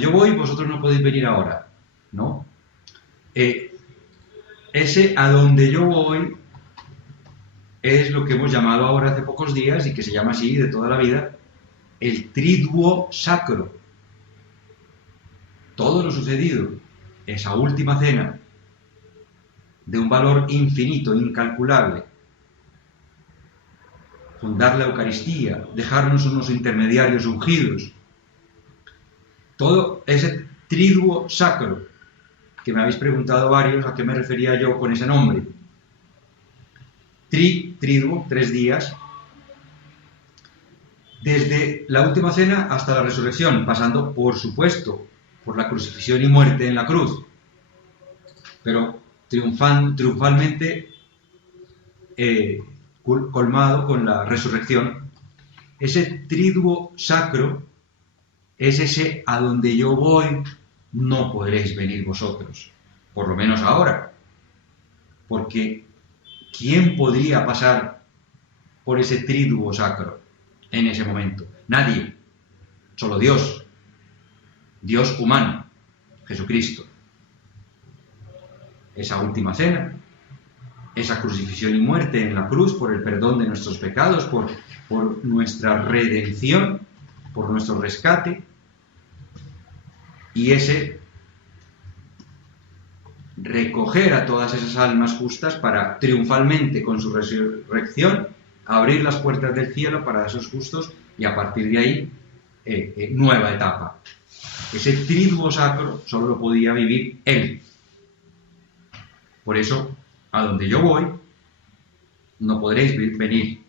yo voy, vosotros no podéis venir ahora, ¿no? Ese a donde yo voy es lo que hemos llamado ahora hace pocos días, y que se llama así de toda la vida, el triduo sacro. Todo lo sucedido, esa última cena, de un valor infinito, incalculable, fundar la Eucaristía, dejarnos unos intermediarios ungidos, todo ese triduo sacro, que me habéis preguntado varios a qué me refería yo con ese nombre. Triduo, 3 días, desde la última cena hasta la resurrección, pasando, por supuesto, por la crucifixión y muerte en la cruz, pero triunfalmente colmado con la resurrección. Ese triduo sacro es ese a donde yo voy, no podréis venir vosotros, por lo menos ahora, porque ¿quién podría pasar por ese triduo sacro en ese momento? Nadie, solo Dios, Dios humano, Jesucristo. Esa última cena, esa crucifixión y muerte en la cruz por el perdón de nuestros pecados, por nuestra redención, por nuestro rescate, y ese recoger a todas esas almas justas para triunfalmente con su resurrección abrir las puertas del cielo para esos justos, y a partir de ahí nueva etapa. Ese triduo sacro solo lo podía vivir Él. Por eso, a donde yo voy, no podréis venir.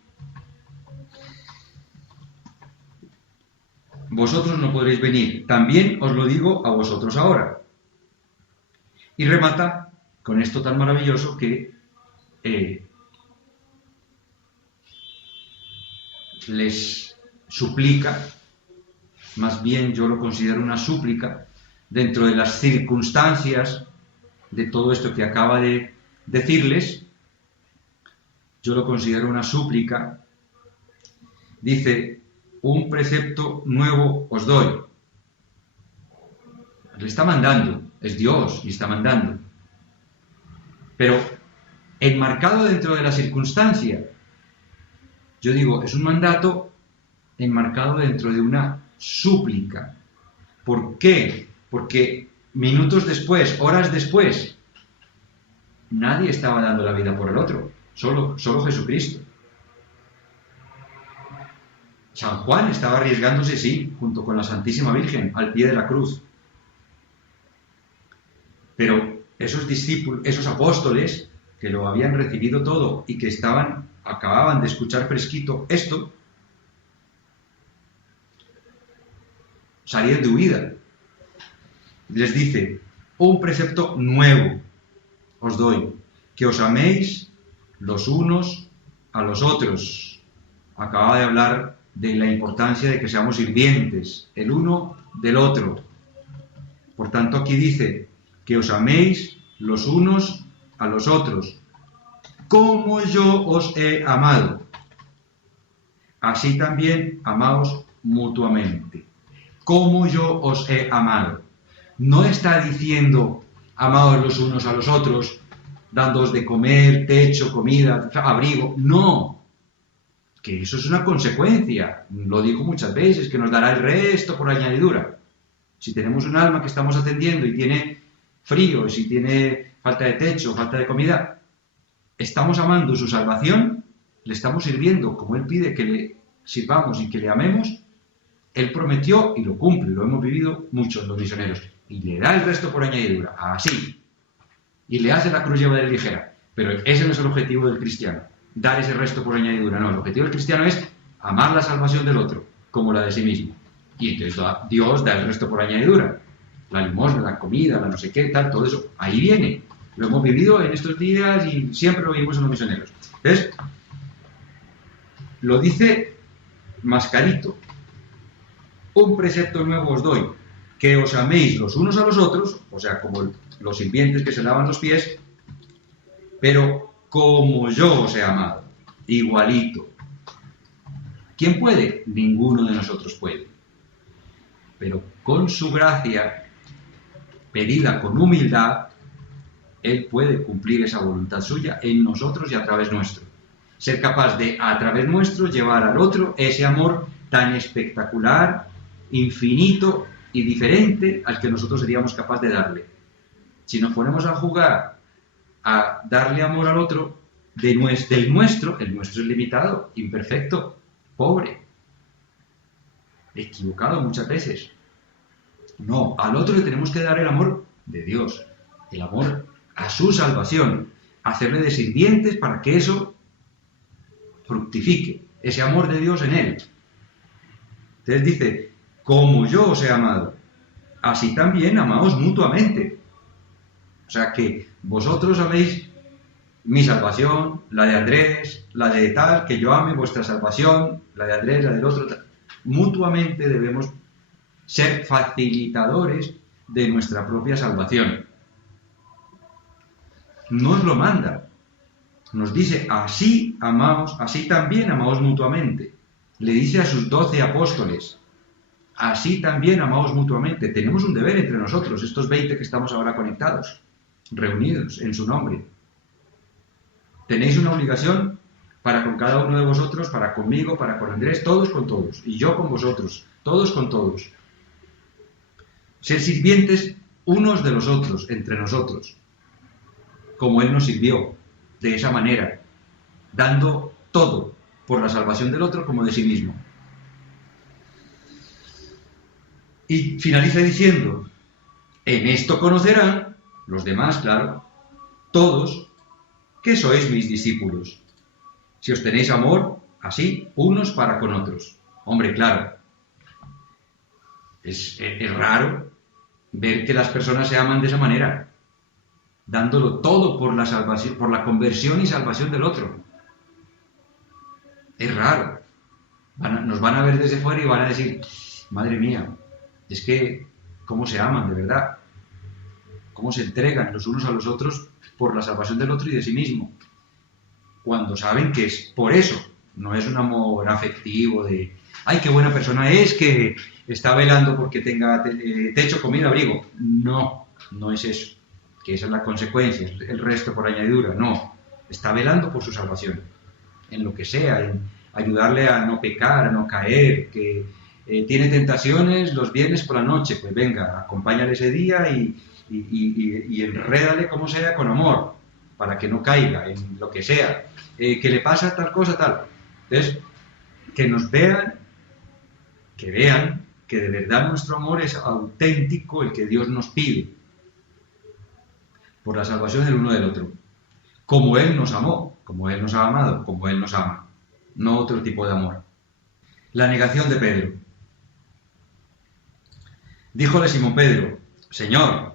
Vosotros no podréis venir. También os lo digo a vosotros ahora. Y remata con esto tan maravilloso que les suplica, más bien yo lo considero una súplica, dentro de las circunstancias de todo esto que acaba de decirles, yo lo considero una súplica. Dice, un precepto nuevo os doy. Le está mandando, es Dios y está mandando. Pero enmarcado dentro de la circunstancia, yo digo, es un mandato enmarcado dentro de una súplica. ¿Por qué? Porque minutos después, horas después, nadie estaba dando la vida por el otro, solo Jesucristo. San Juan estaba arriesgándose, sí, junto con la Santísima Virgen, al pie de la cruz. Pero esos discípulos, esos apóstoles, que lo habían recibido todo y que acababan de escuchar fresquito esto, salían de huida. Les dice, un precepto nuevo os doy, que os améis los unos a los otros. Acaba de hablar de la importancia de que seamos sirvientes, el uno del otro. Por tanto, aquí dice, que os améis los unos a los otros, como yo os he amado. Así también amaos mutuamente. Como yo os he amado. No está diciendo, amaos los unos a los otros, dándoos de comer, techo, comida, abrigo. No, que eso es una consecuencia. Lo digo muchas veces, que nos dará el resto por añadidura. Si tenemos un alma que estamos atendiendo y tiene frío, si tiene falta de techo, falta de comida, estamos amando su salvación, le estamos sirviendo como Él pide que le sirvamos y que le amemos. Él prometió y lo cumple, lo hemos vivido muchos los misioneros, y le da el resto por añadidura, así, y le hace la cruz llevadera y ligera. Pero ese no es el objetivo del cristiano, dar ese resto por añadidura. No, el objetivo del cristiano es amar la salvación del otro como la de sí mismo, y entonces Dios da el resto por añadidura, la limosna, la comida, la no sé qué, tal, todo eso, ahí viene. Lo hemos vivido en estos días y siempre lo vivimos en los misioneros. Entonces, lo dice mascarito. Un precepto nuevo os doy, que os améis los unos a los otros, o sea, como los sirvientes que se lavan los pies, pero como yo os he amado, igualito. ¿Quién puede? Ninguno de nosotros puede. Pero con su gracia, pedida con humildad, Él puede cumplir esa voluntad suya en nosotros y a través nuestro. Ser capaz de, a través nuestro, llevar al otro ese amor tan espectacular, infinito y diferente al que nosotros seríamos capaces de darle. Si nos ponemos a jugar a darle amor al otro, el nuestro es limitado, imperfecto, pobre, equivocado muchas veces. No, al otro le tenemos que dar el amor de Dios, el amor a su salvación, hacerle descendientes para que eso fructifique, ese amor de Dios en él. Entonces dice, como yo os he amado, así también amaos mutuamente. O sea que vosotros améis mi salvación, la de Andrés, la de tal, que yo ame vuestra salvación, la de Andrés, la del otro, tal. Mutuamente debemos ser facilitadores de nuestra propia salvación. Nos lo manda. Nos dice, así amaos, así también amaos mutuamente. Le dice a sus 12 apóstoles, así también amaos mutuamente. Tenemos un deber entre nosotros, estos 20 que estamos ahora conectados, reunidos en su nombre. Tenéis una obligación para con cada uno de vosotros, para conmigo, para con Andrés, todos con todos, y yo con vosotros, todos con todos. Ser sirvientes unos de los otros, entre nosotros, como Él nos sirvió, de esa manera, dando todo por la salvación del otro como de sí mismo. Y finaliza diciendo, en esto conocerán, los demás, claro, todos, que sois mis discípulos, si os tenéis amor, así, unos para con otros. Hombre, claro, es raro ver que las personas se aman de esa manera, dándolo todo por la salvación, por la conversión y salvación del otro. Es raro. Nos van a ver desde fuera y van a decir, madre mía, es que cómo se aman de verdad, cómo se entregan los unos a los otros por la salvación del otro y de sí mismo, cuando saben que es por eso, no es un amor afectivo de, ay, qué buena persona es, que está velando porque tenga techo, comida, abrigo. No, no es eso, que esa es la consecuencia, el resto por añadidura. No, está velando por su salvación, en lo que sea, en ayudarle a no pecar, a no caer, que tiene tentaciones los viernes por la noche, pues venga, acompáñale ese día y enrédale como sea con amor, para que no caiga en lo que sea, que le pasa tal cosa, tal. Entonces, que nos vean, que vean que de verdad nuestro amor es auténtico, el que Dios nos pide, por la salvación del uno del otro, como Él nos amó, como Él nos ha amado, como Él nos ama, no otro tipo de amor. La negación de Pedro. Díjole Simón Pedro, Señor,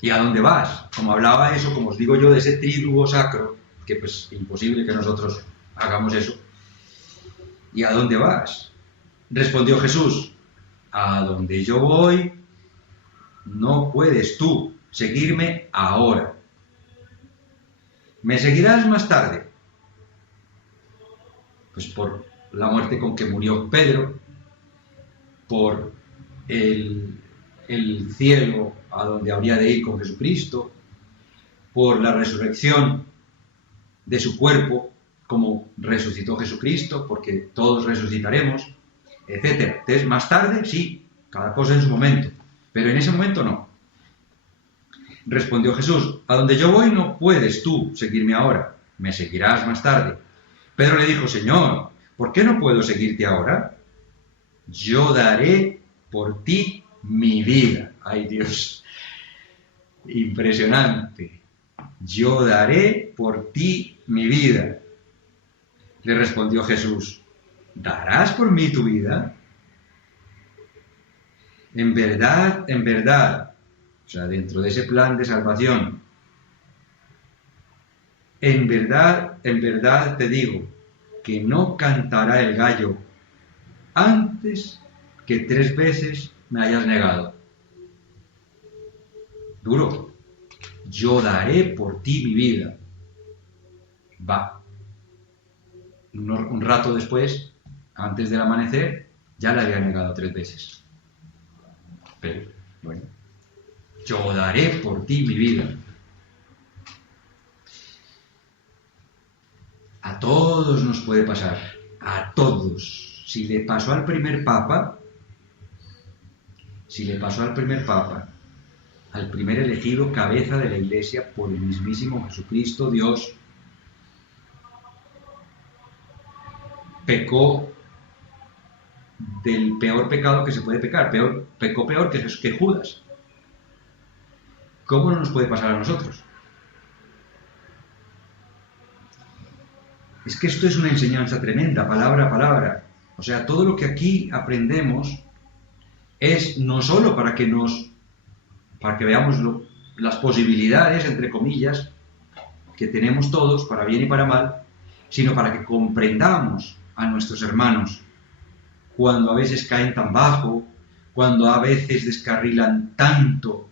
¿y a dónde vas? Como hablaba eso, como os digo yo, de ese tríduo sacro, que pues imposible que nosotros hagamos eso. ¿Y a dónde vas? Respondió Jesús, a donde yo voy, no puedes tú seguirme ahora. ¿Me seguirás más tarde? Pues por la muerte con que murió Pedro, por el cielo a donde habría de ir con Jesucristo, por la resurrección de su cuerpo, como resucitó Jesucristo, porque todos resucitaremos, etc. Entonces, más tarde, sí, cada cosa en su momento, pero en ese momento no. Respondió Jesús, a donde yo voy no puedes tú seguirme ahora, me seguirás más tarde. Pedro le dijo, Señor, ¿por qué no puedo seguirte ahora? Yo daré por ti mi vida. Ay, Dios, impresionante. Yo daré por ti mi vida. Le respondió Jesús, ¿darás por mí tu vida? En verdad, o sea, dentro de ese plan de salvación, en verdad te digo, que no cantará el gallo antes que 3 veces me hayas negado. Duro. Yo daré por ti mi vida. va. Un rato después, antes del amanecer, ya le había negado 3 veces. Pero, bueno, yo daré por ti mi vida. A todos nos puede pasar, a todos. Si le pasó al primer papa, al primer elegido cabeza de la Iglesia por el mismísimo Jesucristo, Dios, pecó del peor pecado que se puede pecar, pecó peor que Judas. ¿Cómo no nos puede pasar a nosotros? Es que esto es una enseñanza tremenda, palabra a palabra. O sea, todo lo que aquí aprendemos es no solo para que veamos las posibilidades, entre comillas, que tenemos todos, para bien y para mal, sino para que comprendamos a nuestros hermanos cuando a veces caen tan bajo, cuando a veces descarrilan tanto.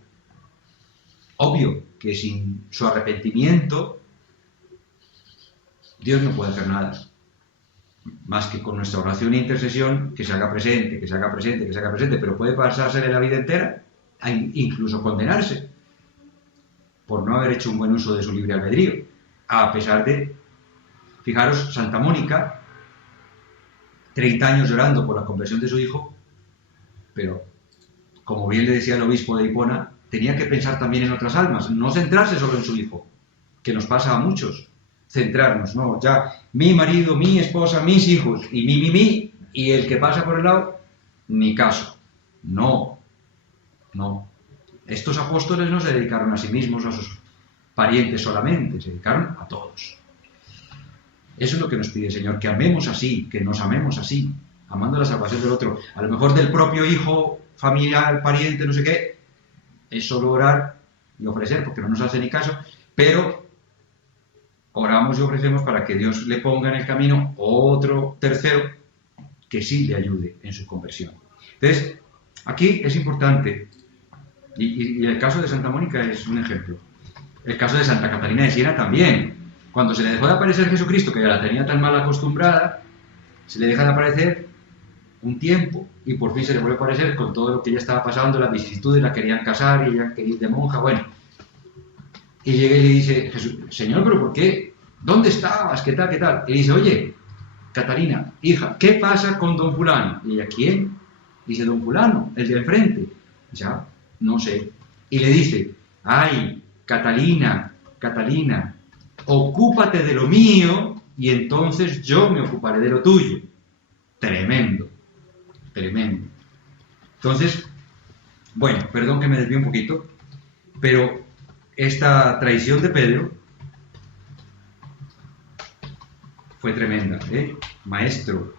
Obvio que sin su arrepentimiento Dios no puede hacer nada, más que con nuestra oración e intercesión que se haga presente, pero puede pasársele la vida entera, incluso condenarse, por no haber hecho un buen uso de su libre albedrío, a pesar de, fijaros, Santa Mónica, 30 años llorando por la conversión de su hijo, pero, como bien le decía el obispo de Hipona, tenía que pensar también en otras almas, no centrarse solo en su hijo, que nos pasa a muchos. Centrarnos, no, ya mi marido, mi esposa, mis hijos y mi, y el que pasa por el lado, ni caso. No. Estos apóstoles no se dedicaron a sí mismos, a sus parientes solamente, se dedicaron a todos. Eso es lo que nos pide el Señor, que amemos así, que nos amemos así, amando la salvación del otro. A lo mejor del propio hijo, familiar, pariente, no sé qué, es solo orar y ofrecer, porque no nos hace ni caso, pero oramos y ofrecemos para que Dios le ponga en el camino otro tercero que sí le ayude en su conversión. Entonces, aquí es importante, y el caso de Santa Mónica es un ejemplo. El caso de Santa Catalina de Siena también. Cuando se le dejó de aparecer Jesucristo, que ya la tenía tan mal acostumbrada, se le deja de aparecer un tiempo y por fin se le vuelve a aparecer con todo lo que ya estaba pasando, las vicisitudes, la querían casar y ella quería ir de monja, bueno. Y llega y le dice, Jesús, Señor, ¿pero por qué? ¿Dónde estabas? ¿Qué tal? ¿Qué tal? Y dice, oye, Catalina, hija, ¿qué pasa con don fulano? Y ella, ¿quién? Dice, don fulano, el de enfrente. Ya, no sé. Y le dice, ay, Catalina, ocúpate de lo mío y entonces yo me ocuparé de lo tuyo. Tremendo. Entonces, bueno, perdón que me desvíe un poquito, pero esta traición de Pedro fue tremenda, Maestro,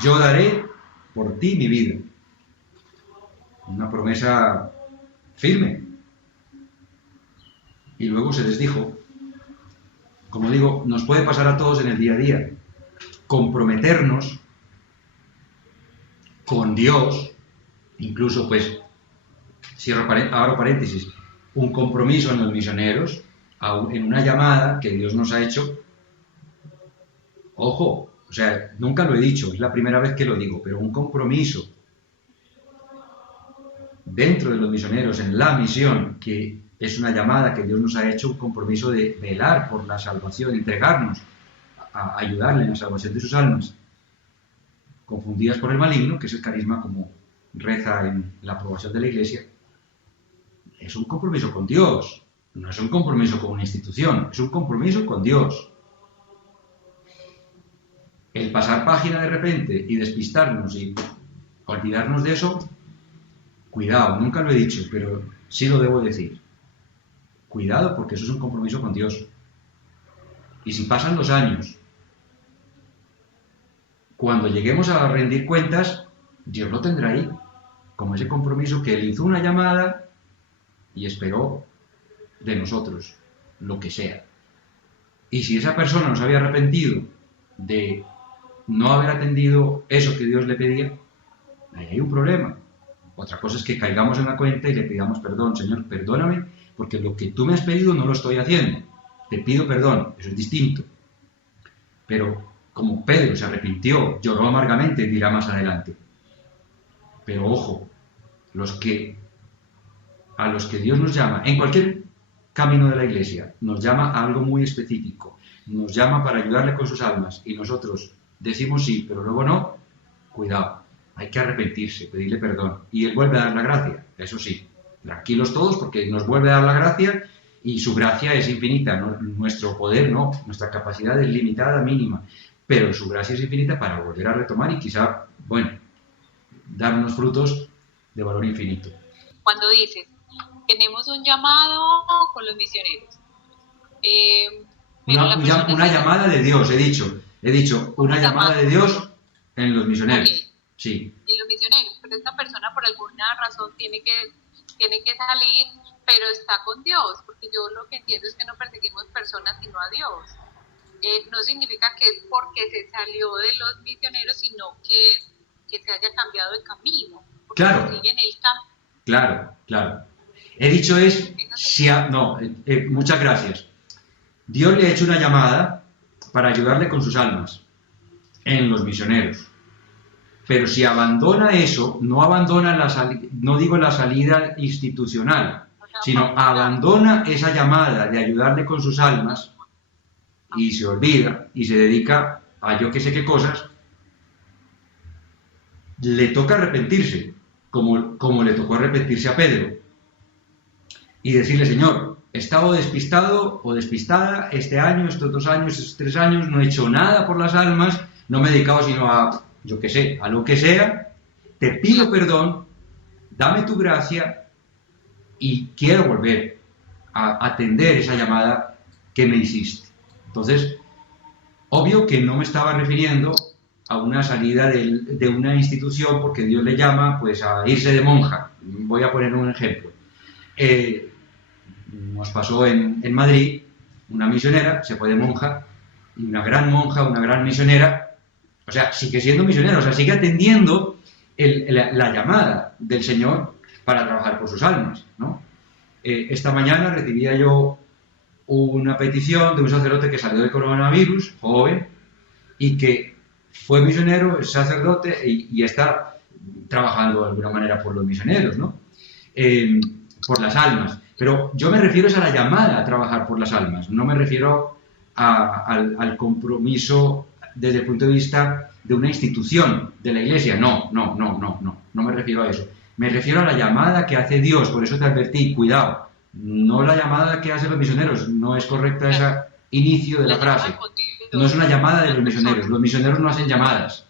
yo daré por ti mi vida. Una promesa firme. Y luego se les dijo, como digo, nos puede pasar a todos en el día a día, comprometernos con Dios, incluso pues, abro paréntesis, un compromiso en los misioneros, en una llamada que Dios nos ha hecho. Ojo, o sea, nunca lo he dicho, es la primera vez que lo digo, pero un compromiso dentro de los misioneros, en la misión, que es una llamada que Dios nos ha hecho, un compromiso de velar por la salvación, entregarnos a ayudarle en la salvación de sus almas, confundidas por el maligno, que es el carisma como reza en la aprobación de la Iglesia. Es un compromiso con Dios, no es un compromiso con una institución, es un compromiso con Dios. El pasar página de repente y despistarnos y olvidarnos de eso, cuidado, nunca lo he dicho, pero sí lo debo decir. Cuidado, porque eso es un compromiso con Dios. Y si pasan los años, cuando lleguemos a rendir cuentas, Dios lo tendrá ahí, como ese compromiso que Él hizo una llamada y esperó de nosotros, lo que sea. Y si esa persona nos había arrepentido de no haber atendido eso que Dios le pedía, ahí hay un problema. Otra cosa es que caigamos en la cuenta y le pidamos perdón, Señor, perdóname, porque lo que tú me has pedido no lo estoy haciendo. Te pido perdón, eso es distinto. Pero como Pedro se arrepintió, lloró amargamente, dirá más adelante. Pero ojo, a los que Dios nos llama, en cualquier camino de la Iglesia, nos llama a algo muy específico, nos llama para ayudarle con sus almas, y nosotros decimos sí, pero luego no, cuidado, hay que arrepentirse, pedirle perdón, y Él vuelve a dar la gracia, eso sí, tranquilos todos, porque nos vuelve a dar la gracia, y su gracia es infinita, ¿no? Nuestro poder no, nuestra capacidad es limitada, mínima, pero su gracia es infinita para volver a retomar y quizá, bueno, dar unos frutos de valor infinito. Cuando dices, tenemos un llamado con los misioneros. Una llamada de Dios, he dicho, una llamada de Dios en los misioneros. Okay. Sí. En los misioneros, pero esta persona por alguna razón tiene que salir, pero está con Dios, porque yo lo que entiendo es que no perseguimos personas sino a Dios. No significa que es porque se salió de los misioneros, sino que se haya cambiado de camino. Claro. Sigue en el camino. Claro. He dicho muchas gracias. Dios le ha hecho una llamada para ayudarle con sus almas en los misioneros. Pero si abandona eso, no abandona no digo la salida institucional, sino abandona esa llamada de ayudarle con sus almas y se olvida y se dedica a yo que sé qué cosas, le toca arrepentirse, como le tocó arrepentirse a Pedro, y decirle, Señor, he estado despistado o despistada este año, estos 2 años, estos 3 años, no he hecho nada por las almas, no me he dedicado sino a, yo que sé, a lo que sea, te pido perdón, dame tu gracia y quiero volver a atender esa llamada que me hiciste. Entonces, obvio que no me estaba refiriendo a una salida de una institución porque Dios le llama pues a irse de monja. Voy a poner un ejemplo. Nos pasó en Madrid, una misionera se fue de monja, y una gran misionera, o sea, sigue siendo misionera, o sea, sigue atendiendo la llamada del Señor para trabajar por sus almas, ¿no? Esta mañana recibía yo una petición de un sacerdote que salió del coronavirus, joven, y que fue misionero, es sacerdote y está trabajando de alguna manera por los misioneros, ¿no? Por las almas. Pero yo me refiero a la llamada a trabajar por las almas, no me refiero al compromiso desde el punto de vista de una institución de la Iglesia, no me refiero a eso. Me refiero a la llamada que hace Dios, por eso te advertí, cuidado, no la llamada que hacen los misioneros, no es correcta ese inicio de la frase. No es una llamada de los misioneros no hacen llamadas,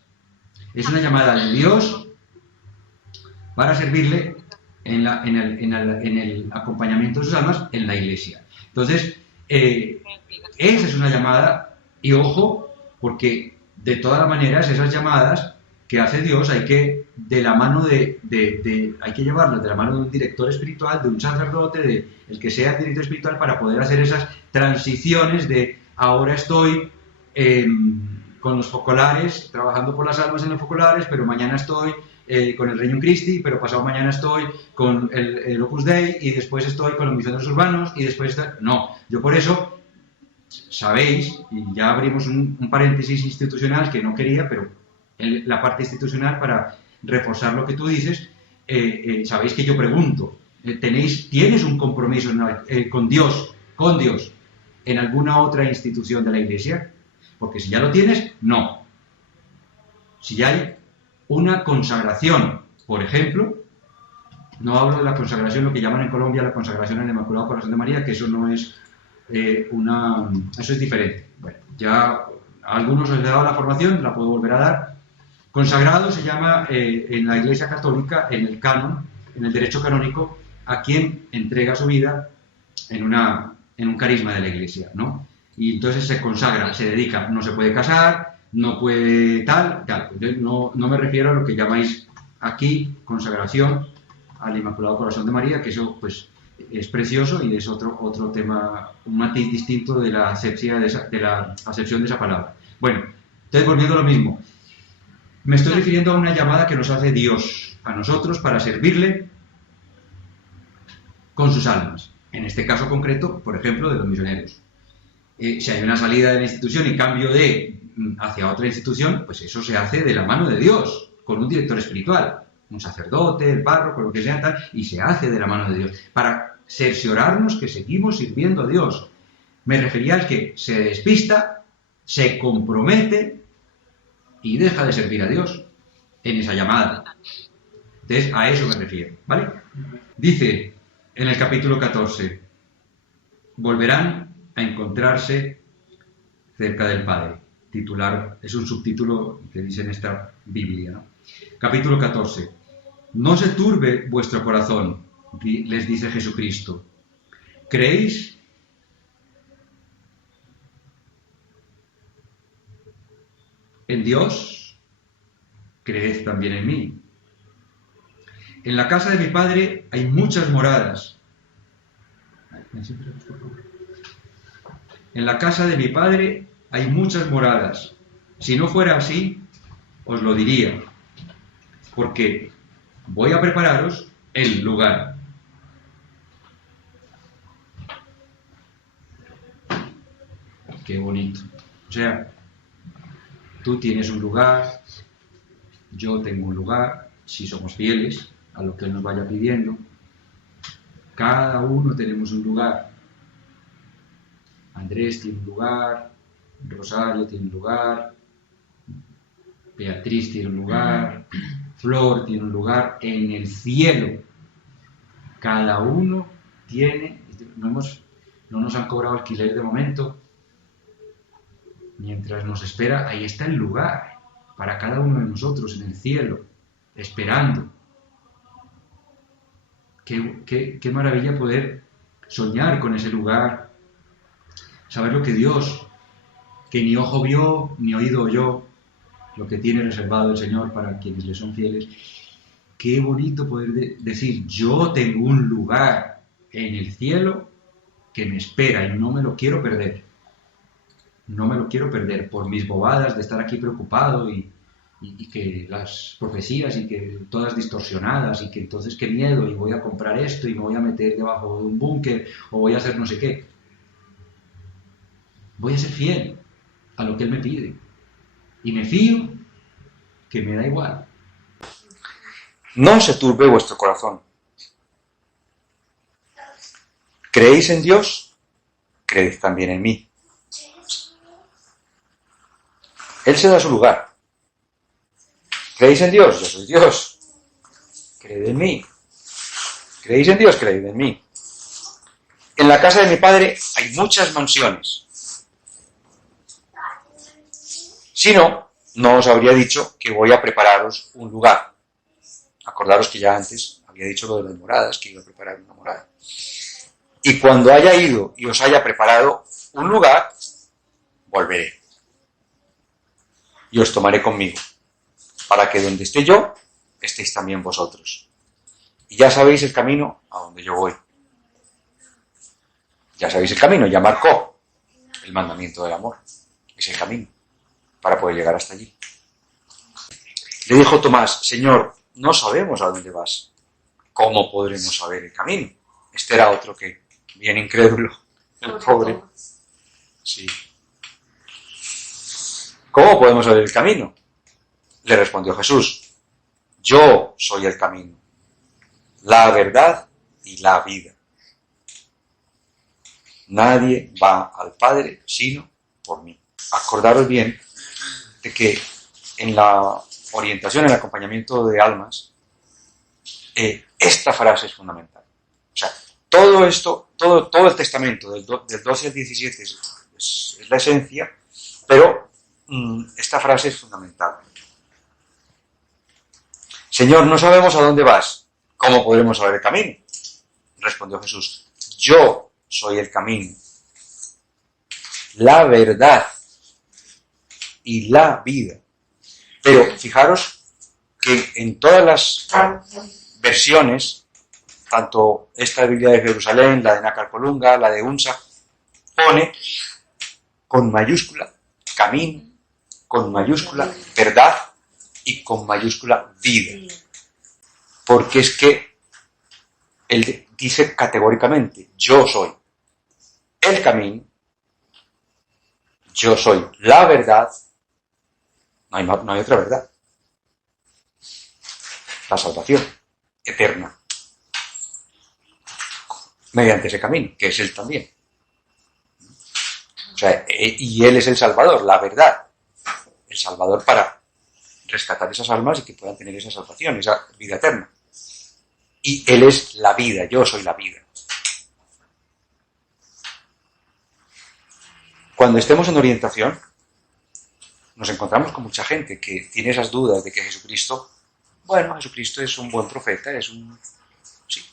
es una llamada de Dios para servirle en el acompañamiento de sus almas en la Iglesia. Entonces, esa es una llamada, y ojo, porque de todas las maneras esas llamadas que hace Dios hay que de la mano hay que llevarlas de la mano de un director espiritual, de un sacerdote, de el que sea el director espiritual, para poder hacer esas transiciones de ahora estoy con los focolares, trabajando por las almas en los focolares, pero mañana estoy con el Regnum Christi, pero pasado mañana estoy con el Opus Dei, y después estoy con los misioneros urbanos, y después no, yo por eso, sabéis, y ya abrimos un paréntesis institucional que no quería, pero la parte institucional para reforzar lo que tú dices, sabéis que yo pregunto, ¿tienes un compromiso con Dios en alguna otra institución de la Iglesia? Porque si ya lo tienes, no. Si ya hay una consagración, por ejemplo, no hablo de la consagración, lo que llaman en Colombia la consagración al Inmaculado Corazón de María, que eso no es eso es diferente. Bueno, ya a algunos les he dado la formación, la puedo volver a dar. Consagrado se llama en la Iglesia Católica, en el canon, en el derecho canónico, a quien entrega su vida en un carisma de la Iglesia, ¿no? Y entonces se consagra, se dedica, no se puede casar, no puede tal. Entonces, no me refiero a lo que llamáis aquí consagración al Inmaculado Corazón de María, que eso pues es precioso y es otro tema, un matiz distinto de la acepción de esa palabra. Bueno, entonces volviendo a lo mismo, me estoy refiriendo a una llamada que nos hace Dios a nosotros para servirle con sus almas. En este caso concreto, por ejemplo, de los misioneros. Si hay una salida de la institución y cambio hacia otra institución, pues eso se hace de la mano de Dios, con un director espiritual, un sacerdote, el párroco, lo que sea, tal, y se hace de la mano de Dios, para cerciorarnos que seguimos sirviendo a Dios. Me refería al que se despista, se compromete y deja de servir a Dios en esa llamada. Entonces, a eso me refiero, ¿vale? Dice en el capítulo 14, volverán a encontrarse cerca del Padre. Titular, es un subtítulo que dice en esta Biblia, ¿no? Capítulo 14. No se turbe vuestro corazón, les dice Jesucristo. ¿Creéis? En Dios, creed también en mí. En la casa de mi Padre hay muchas moradas. En la casa de mi Padre hay muchas moradas. Si no fuera así, os lo diría, porque voy a prepararos el lugar. Qué bonito. O sea, tú tienes un lugar, yo tengo un lugar, si somos fieles a lo que Él nos vaya pidiendo. Cada uno tenemos un lugar. Andrés tiene un lugar, Rosario tiene un lugar, Beatriz tiene un lugar, Flor tiene un lugar en el cielo. Cada uno tiene, no nos han cobrado alquiler de momento. Mientras nos espera, ahí está el lugar para cada uno de nosotros en el cielo, esperando. Qué maravilla poder soñar con ese lugar, saber lo que Dios, que ni ojo vio, ni oído oyó, lo que tiene reservado el Señor para quienes le son fieles. Qué bonito poder decir, yo tengo un lugar en el cielo que me espera y no me lo quiero perder. No me lo quiero perder por mis bobadas de estar aquí preocupado y que las profecías y que todas distorsionadas y que entonces qué miedo y voy a comprar esto y me voy a meter debajo de un búnker o voy a hacer no sé qué. Voy a ser fiel a lo que Él me pide y me fío que me da igual. No se turbe vuestro corazón. ¿Creéis en Dios? Creed también en mí. Él se da su lugar. ¿Creéis en Dios? Yo soy Dios. Creed en mí. ¿Creéis en Dios? Creed en mí. En la casa de mi Padre hay muchas mansiones. Si no, no os habría dicho que voy a prepararos un lugar. Acordaros que ya antes había dicho lo de las moradas, que iba a preparar una morada. Y cuando haya ido y os haya preparado un lugar, volveré. Y os tomaré conmigo, para que donde esté yo, estéis también vosotros. Y ya sabéis el camino a donde yo voy. Ya sabéis el camino, ya marcó el mandamiento del amor. Es el camino para poder llegar hasta allí. Le dijo Tomás, Señor, no sabemos a dónde vas. ¿Cómo podremos saber el camino? Este era otro que, bien incrédulo, el pobre. Sí. ¿Cómo podemos saber el camino? Le respondió Jesús, yo soy el camino, la verdad y la vida. Nadie va al Padre sino por mí. Acordaros bien de que en la orientación, en el acompañamiento de almas, esta frase es fundamental. O sea, todo esto, todo el testamento, del 12 al 17 es la esencia, pero esta frase es fundamental. Señor, no sabemos a dónde vas. ¿Cómo podremos saber el camino? Respondió Jesús, yo soy el camino, la verdad y la vida. Pero fijaros que en todas las versiones, tanto esta Biblia de Jerusalén, la de Nácar Colunga, la de Unsa, pone con mayúscula camino, con mayúscula verdad y con mayúscula vida. Porque es que Él dice categóricamente, yo soy el camino, yo soy la verdad, no hay otra verdad. La salvación eterna, mediante ese camino, que es Él también. O sea, y Él es el Salvador, la verdad. El Salvador para rescatar esas almas y que puedan tener esa salvación, esa vida eterna. Y Él es la vida, yo soy la vida. Cuando estemos en orientación, nos encontramos con mucha gente que tiene esas dudas de que Jesucristo, bueno, Jesucristo es un buen profeta, es un... Sí.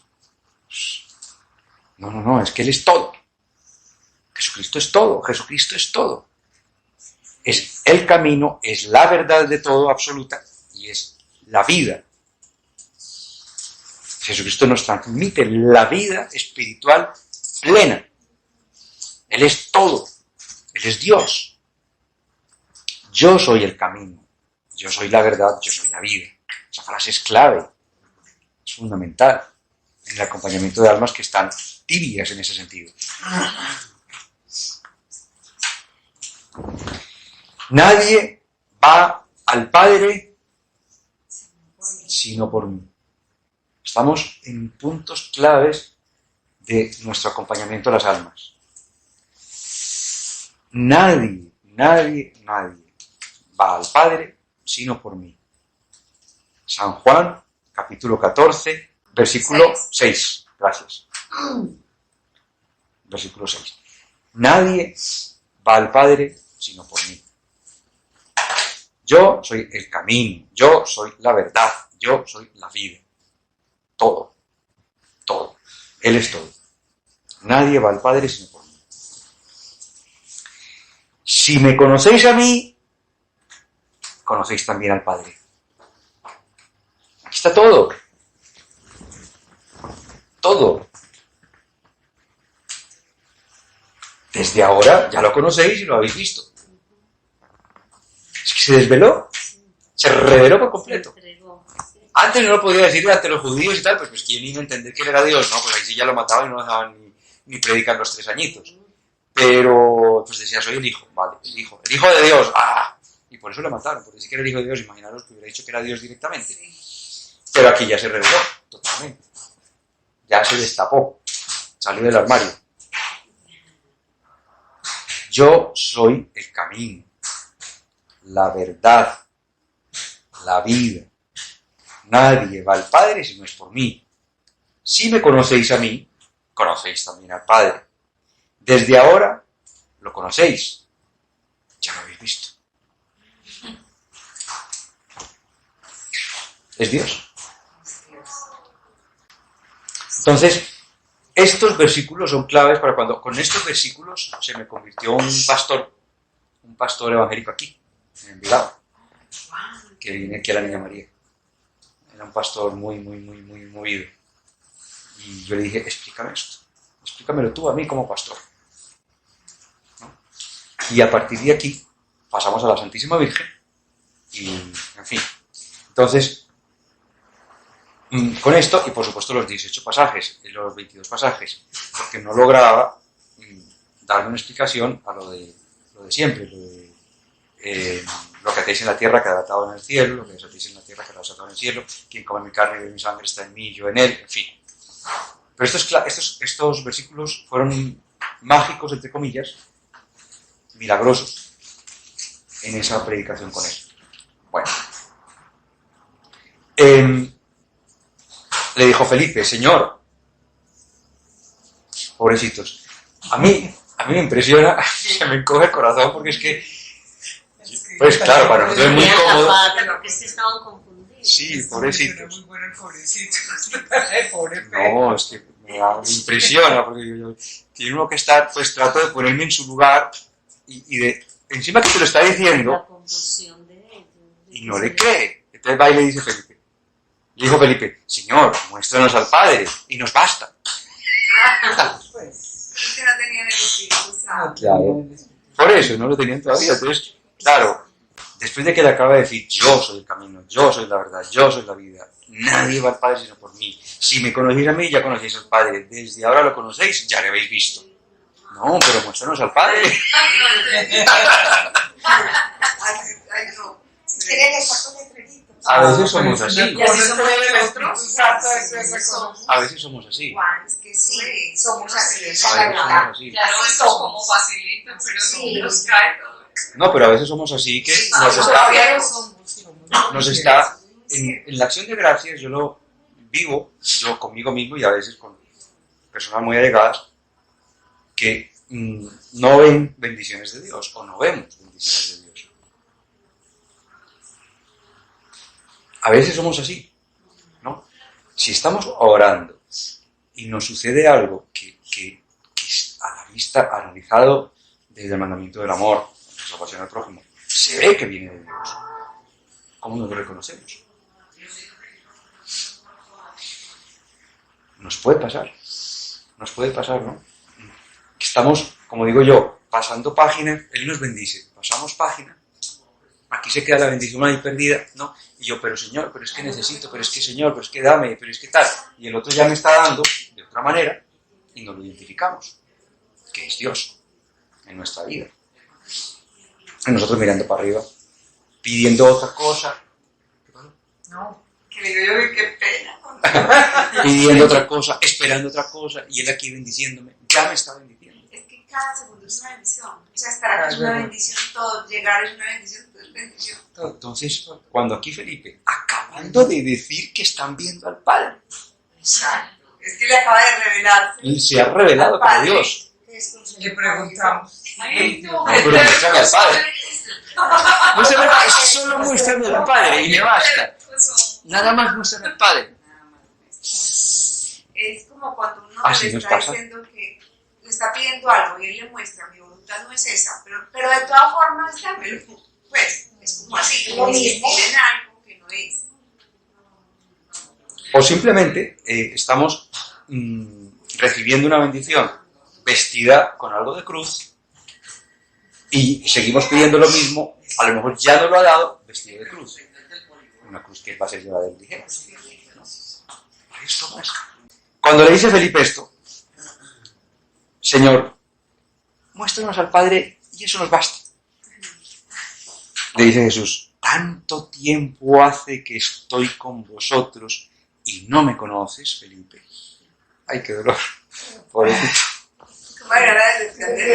No, es que Él es todo. Jesucristo es todo, Jesucristo es todo. Es el camino, es la verdad de todo absoluta y es la vida. Jesucristo nos transmite la vida espiritual plena. Él es todo, Él es Dios. Yo soy el camino, yo soy la verdad, yo soy la vida. Esa frase es clave, es fundamental en el acompañamiento de almas que están tibias en ese sentido. Nadie va al Padre sino por mí. Estamos en puntos claves de nuestro acompañamiento a las almas. Nadie va al Padre sino por mí. San Juan, capítulo 14, versículo 6. Gracias. Versículo 6. Nadie va al Padre sino por mí. Yo soy el camino, yo soy la verdad, yo soy la vida. Todo. Él es todo. Nadie va al Padre sino por mí. Si me conocéis a mí, conocéis también al Padre. Aquí está todo. Todo. Desde ahora ya lo conocéis y lo habéis visto. Es que se desveló. Se reveló por completo. Antes no lo podía decir ante los judíos y tal, pues quién iba a entender que él era Dios, ¿no? Pues ahí sí ya lo mataban y no dejaban ni predicar los 3 añitos. Pero, pues decía, soy el hijo, vale, el hijo de Dios, ¡ah! Y por eso lo mataron, porque decir que era el hijo de Dios, imaginaros que hubiera dicho que era Dios directamente. Pero aquí ya se reveló, totalmente. Ya se destapó, salió del armario. Yo soy el camino, la verdad, la vida. Nadie va al Padre si no es por mí. Si me conocéis a mí, conocéis también al Padre. Desde ahora lo conocéis. Ya lo habéis visto. Es Dios. Entonces, estos versículos son claves para cuando con estos versículos se me convirtió un pastor evangélico aquí, en Bilbao, que viene aquí a la Niña María. Era un pastor muy movido. Y yo le dije, explícame esto. Explícamelo tú a mí como pastor. ¿No? Y a partir de aquí pasamos a la Santísima Virgen. Y, en fin. Entonces, con esto, y por supuesto los 18 pasajes, los 22 pasajes, porque no lograba darme una explicación a lo de siempre, lo que hacéis en la tierra quedará atado en el cielo, lo que desatéis en la tierra quedará atado en el cielo, quien come mi carne y bebe mi sangre está en mí y yo en él, en fin. Pero estos versículos fueron mágicos, entre comillas, milagrosos, en esa predicación con él. Bueno. Le dijo Felipe, Señor, pobrecitos, a mí me impresiona, se me encoge el corazón porque es que, pues claro, para nosotros es muy cómodo. Sí, pobrecitos. No, es que me impresiona porque tiene uno que estar, pues trato de ponerme en su lugar y de encima que te lo está diciendo y no le cree. Entonces va y le dice Felipe. Le dijo Felipe, Señor, muéstranos al Padre y nos basta. Pues, que no tenían el Espíritu Santo. Claro. Por eso, no lo tenían todavía. Entonces, claro, después de que le acaba de decir, yo soy el camino, yo soy la verdad, yo soy la vida, nadie va al Padre sino por mí. Si me conocéis a mí, ya conocéis al Padre. Desde ahora lo conocéis, ya le habéis visto. No, pero muéstranos al Padre. A veces somos así. A veces somos así. Es que sí, somos así. A veces somos así. Claro, eso es como facilito, pero Sí. no nos cae todo. No, pero a veces somos así que nos está en la acción de gracias. Yo lo vivo, yo conmigo mismo y a veces con personas muy allegadas que no ven bendiciones de Dios o no vemos bendiciones de Dios. A veces somos así, ¿no? Si estamos orando y nos sucede algo que a la vista, analizado desde el mandamiento del amor, la salvación al prójimo, se ve que viene de Dios, ¿cómo no lo reconocemos? Nos puede pasar, ¿no? Estamos, como digo yo, pasando página, Él nos bendice, pasamos página, aquí se queda la bendición ahí perdida, ¿no? Y yo, pero Señor, pero es que necesito, pero es que Señor, pero es que dame, pero es que tal, y el otro ya me está dando de otra manera y nos lo identificamos, que es Dios en nuestra vida. Y nosotros mirando para arriba, pidiendo otra cosa. No, que le digo yo, qué pena. Pidiendo otra cosa, esperando otra cosa, y Él aquí bendiciéndome, ya me está bendiciendo. Es que cada segundo es una bendición. O sea, estar aquí es una bendición, todo llegar es una bendición, todo es bendición. Entonces, cuando aquí Felipe, acabando de decir que están viendo al Padre, Exacto. Es que le acaba de revelar. se ha revelado como Dios. Le preguntamos. Muéstrame al Padre. Muéstrame al Padre, solo muéstrame al Padre y me basta. Nada más muéstrame al Padre. Es como cuando uno Así le nos está pasa. diciendo que le está pidiendo algo y él le muestra, mi voluntad no es esa, pero de todas formas, dámelo. Pues, es como así, como que piden algo que no es. O simplemente estamos recibiendo una bendición vestida con algo de cruz y seguimos pidiendo lo mismo, a lo mejor ya no lo ha dado vestido de cruz. Una cruz que va a ser llevada en ligera. ¿No? Esto más. Cuando le dice Felipe esto, Señor, muéstranos al Padre y eso nos basta. Le dice Jesús, tanto tiempo hace que estoy con vosotros y no me conoces, Felipe. Ay, qué dolor. Pobrecito. ¿Cómo era la decepción de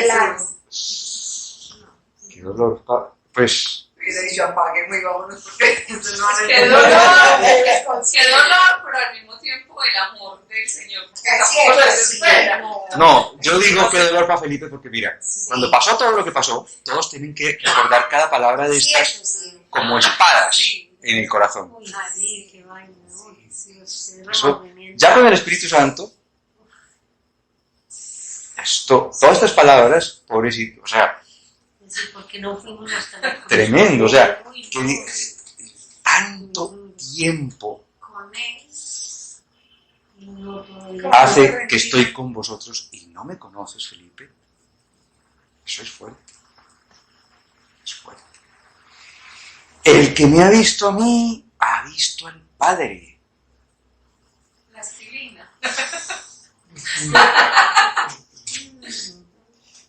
Jesús? Qué dolor. Pues, Hubiera dicho, apaguemos y vámonos porque entonces no van a Qué entender. Qué dolor, pero al mismo tiempo el amor del Señor. Porque Así tampoco es, lo desespera. no, yo digo que dolor para Felipe porque mira, cuando pasó todo lo que pasó, todos tienen que recordar cada palabra de estas como espadas en el corazón. Sí, qué vaina, ¿no? Sí, Eso, ya con el Espíritu Santo, todas estas palabras, pobrecito, o sea, porque no fuimos hasta tremendo, o sea, que tanto tiempo con él. hace que estoy con vosotros y no me conoces, Felipe. Eso es fuerte. Es fuerte. El que me ha visto a mí, ha visto al Padre. Plastilina.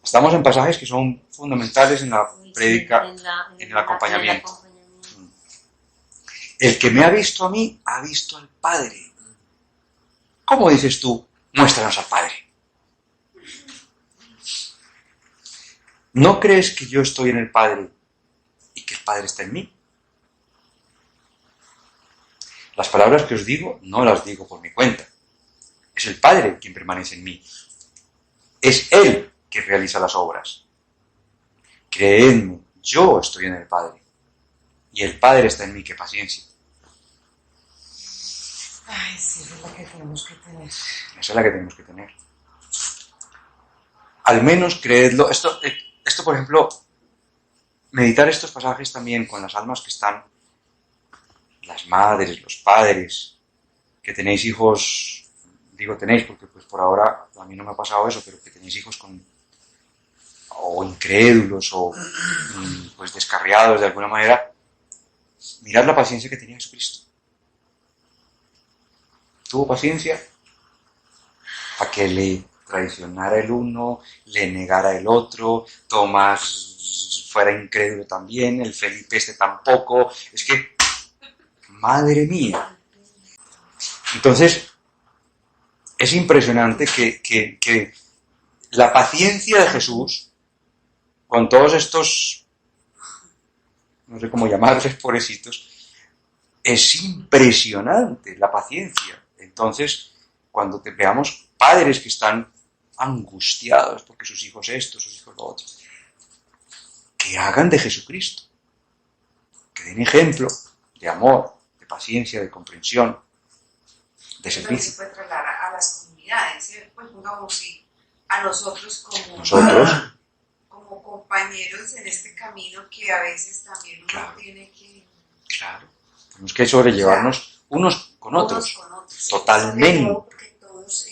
Estamos en pasajes que son fundamentales en la prédica, en el acompañamiento. El que me ha visto a mí, ha visto al Padre. ¿Cómo dices tú? Muéstranos al Padre. ¿No crees que yo estoy en el Padre y que el Padre está en mí? Las palabras que os digo no las digo por mi cuenta. Es el Padre quien permanece en mí. Es Él que realiza las obras. Creedme, yo estoy en el Padre y el Padre está en mí. ¡Qué paciencia! Ay, sí, es la que tenemos que tener. Esa es la que tenemos que tener. Al menos creedlo. Esto, por ejemplo, meditar estos pasajes también con las almas que están, las madres, los padres, que tenéis hijos, digo tenéis porque pues por ahora a mí no me ha pasado eso, pero que tenéis hijos con o incrédulos o pues descarriados de alguna manera, mirad la paciencia que tenía Jesucristo. Tuvo paciencia a que le traicionara el uno, le negara el otro, Tomás fuera incrédulo también, el Felipe tampoco. Es que, madre mía. Entonces, es impresionante que la paciencia de Jesús, con todos estos, no sé cómo llamarles, pobrecitos, es impresionante la paciencia. Entonces, cuando veamos padres que están angustiados porque sus hijos esto, sus hijos lo otro, que hagan de Jesucristo, que den ejemplo de amor, de paciencia, de comprensión, de Eso también servicio. se puede trasladar a las comunidades, ¿sí? Pues pongamos sí, a nosotros como compañeros en este camino que a veces también uno Claro. tiene que... Claro, tenemos que sobrellevarnos unos con otros. Sí, Totalmente. sobre todo porque todos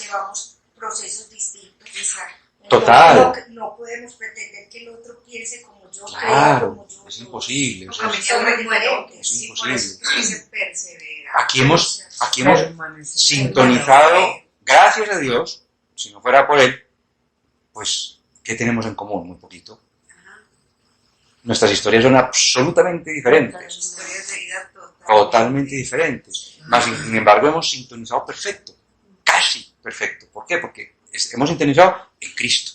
llevamos procesos distintos. Total. No podemos pretender que el otro piense como yo Claro, creo, como yo. es imposible. O sea, Porque somos diferentes. es Sí, por imposible. eso es que se persevera. Aquí hemos sintonizado, gracias a Dios, si no fuera por Él, pues, ¿qué tenemos en común? Muy poquito. Nuestras historias son absolutamente diferentes, Historias de vida totalmente diferentes. Mas, sin embargo, hemos sintonizado perfecto, casi perfecto. ¿Por qué? Porque hemos sintonizado en Cristo,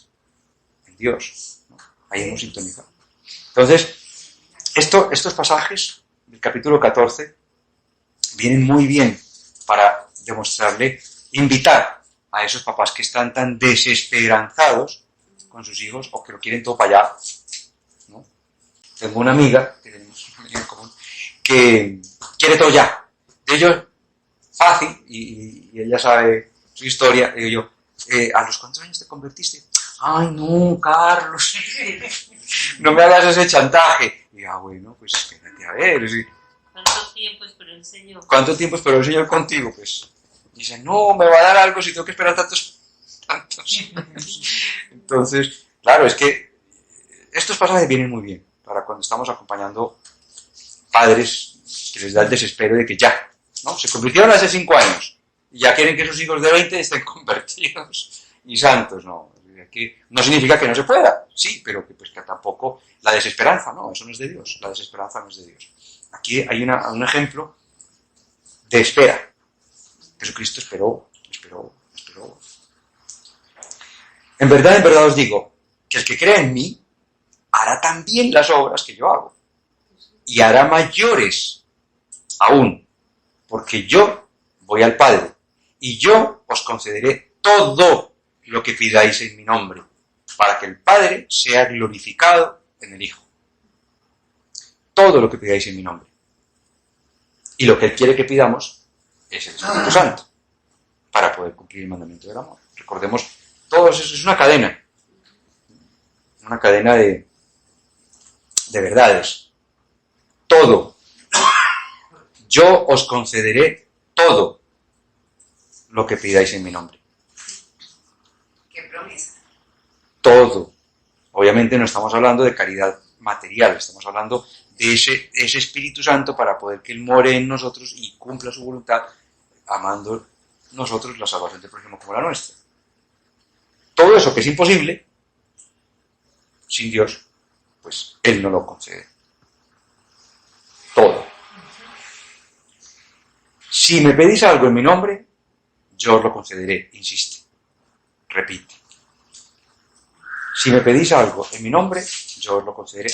en Dios, ¿no? Ahí hemos sintonizado. Entonces, estos pasajes del capítulo 14 vienen muy bien para demostrarle, invitar a esos papás que están tan desesperanzados con sus hijos o que lo quieren todo para allá, ¿no? Tengo una amiga, que tenemos una amiga en común, que quiere todo ya. De ello, fácil, y ella sabe su historia, digo yo, ¿a los cuántos años te convertiste? Ay, no, Carlos, no me hagas ese chantaje. Y bueno, pues espérate a ver. ¿Sí? ¿Cuánto tiempo esperó el Señor? ¿Cuánto tiempo esperó el Señor contigo? Pues dice, no, me va a dar algo si tengo que esperar tantos. Entonces, claro, es que estos pasajes vienen muy bien para cuando estamos acompañando padres que les da el desespero de que ya, ¿no? Se convirtieron hace 5 años y ya quieren que sus hijos de 20 estén convertidos y santos, ¿no? Que no significa que no se pueda, sí, pero que, pues, que tampoco la desesperanza, no, eso no es de Dios, la desesperanza no es de Dios. Aquí hay un ejemplo de espera. Jesucristo esperó. En verdad os digo que el que crea en mí hará también las obras que yo hago y hará mayores aún, porque yo voy al Padre y yo os concederé todo lo que pidáis en mi nombre, para que el Padre sea glorificado en el Hijo. Todo lo que pidáis en mi nombre. Y lo que Él quiere que pidamos es el Espíritu Santo, para poder cumplir el mandamiento del amor. Recordemos, todo eso es una cadena de verdades. Todo. Yo os concederé todo lo que pidáis en mi nombre. Qué promesa. Todo. Obviamente no estamos hablando de caridad material, estamos hablando de ese Espíritu Santo para poder que Él more en nosotros y cumpla su voluntad, amando nosotros la salvación del prójimo como la nuestra. Todo eso que es imposible, sin Dios, pues Él no lo concede. Todo. Si me pedís algo en mi nombre, yo os lo concederé, insiste, repite. Si me pedís algo en mi nombre, yo os lo concederé.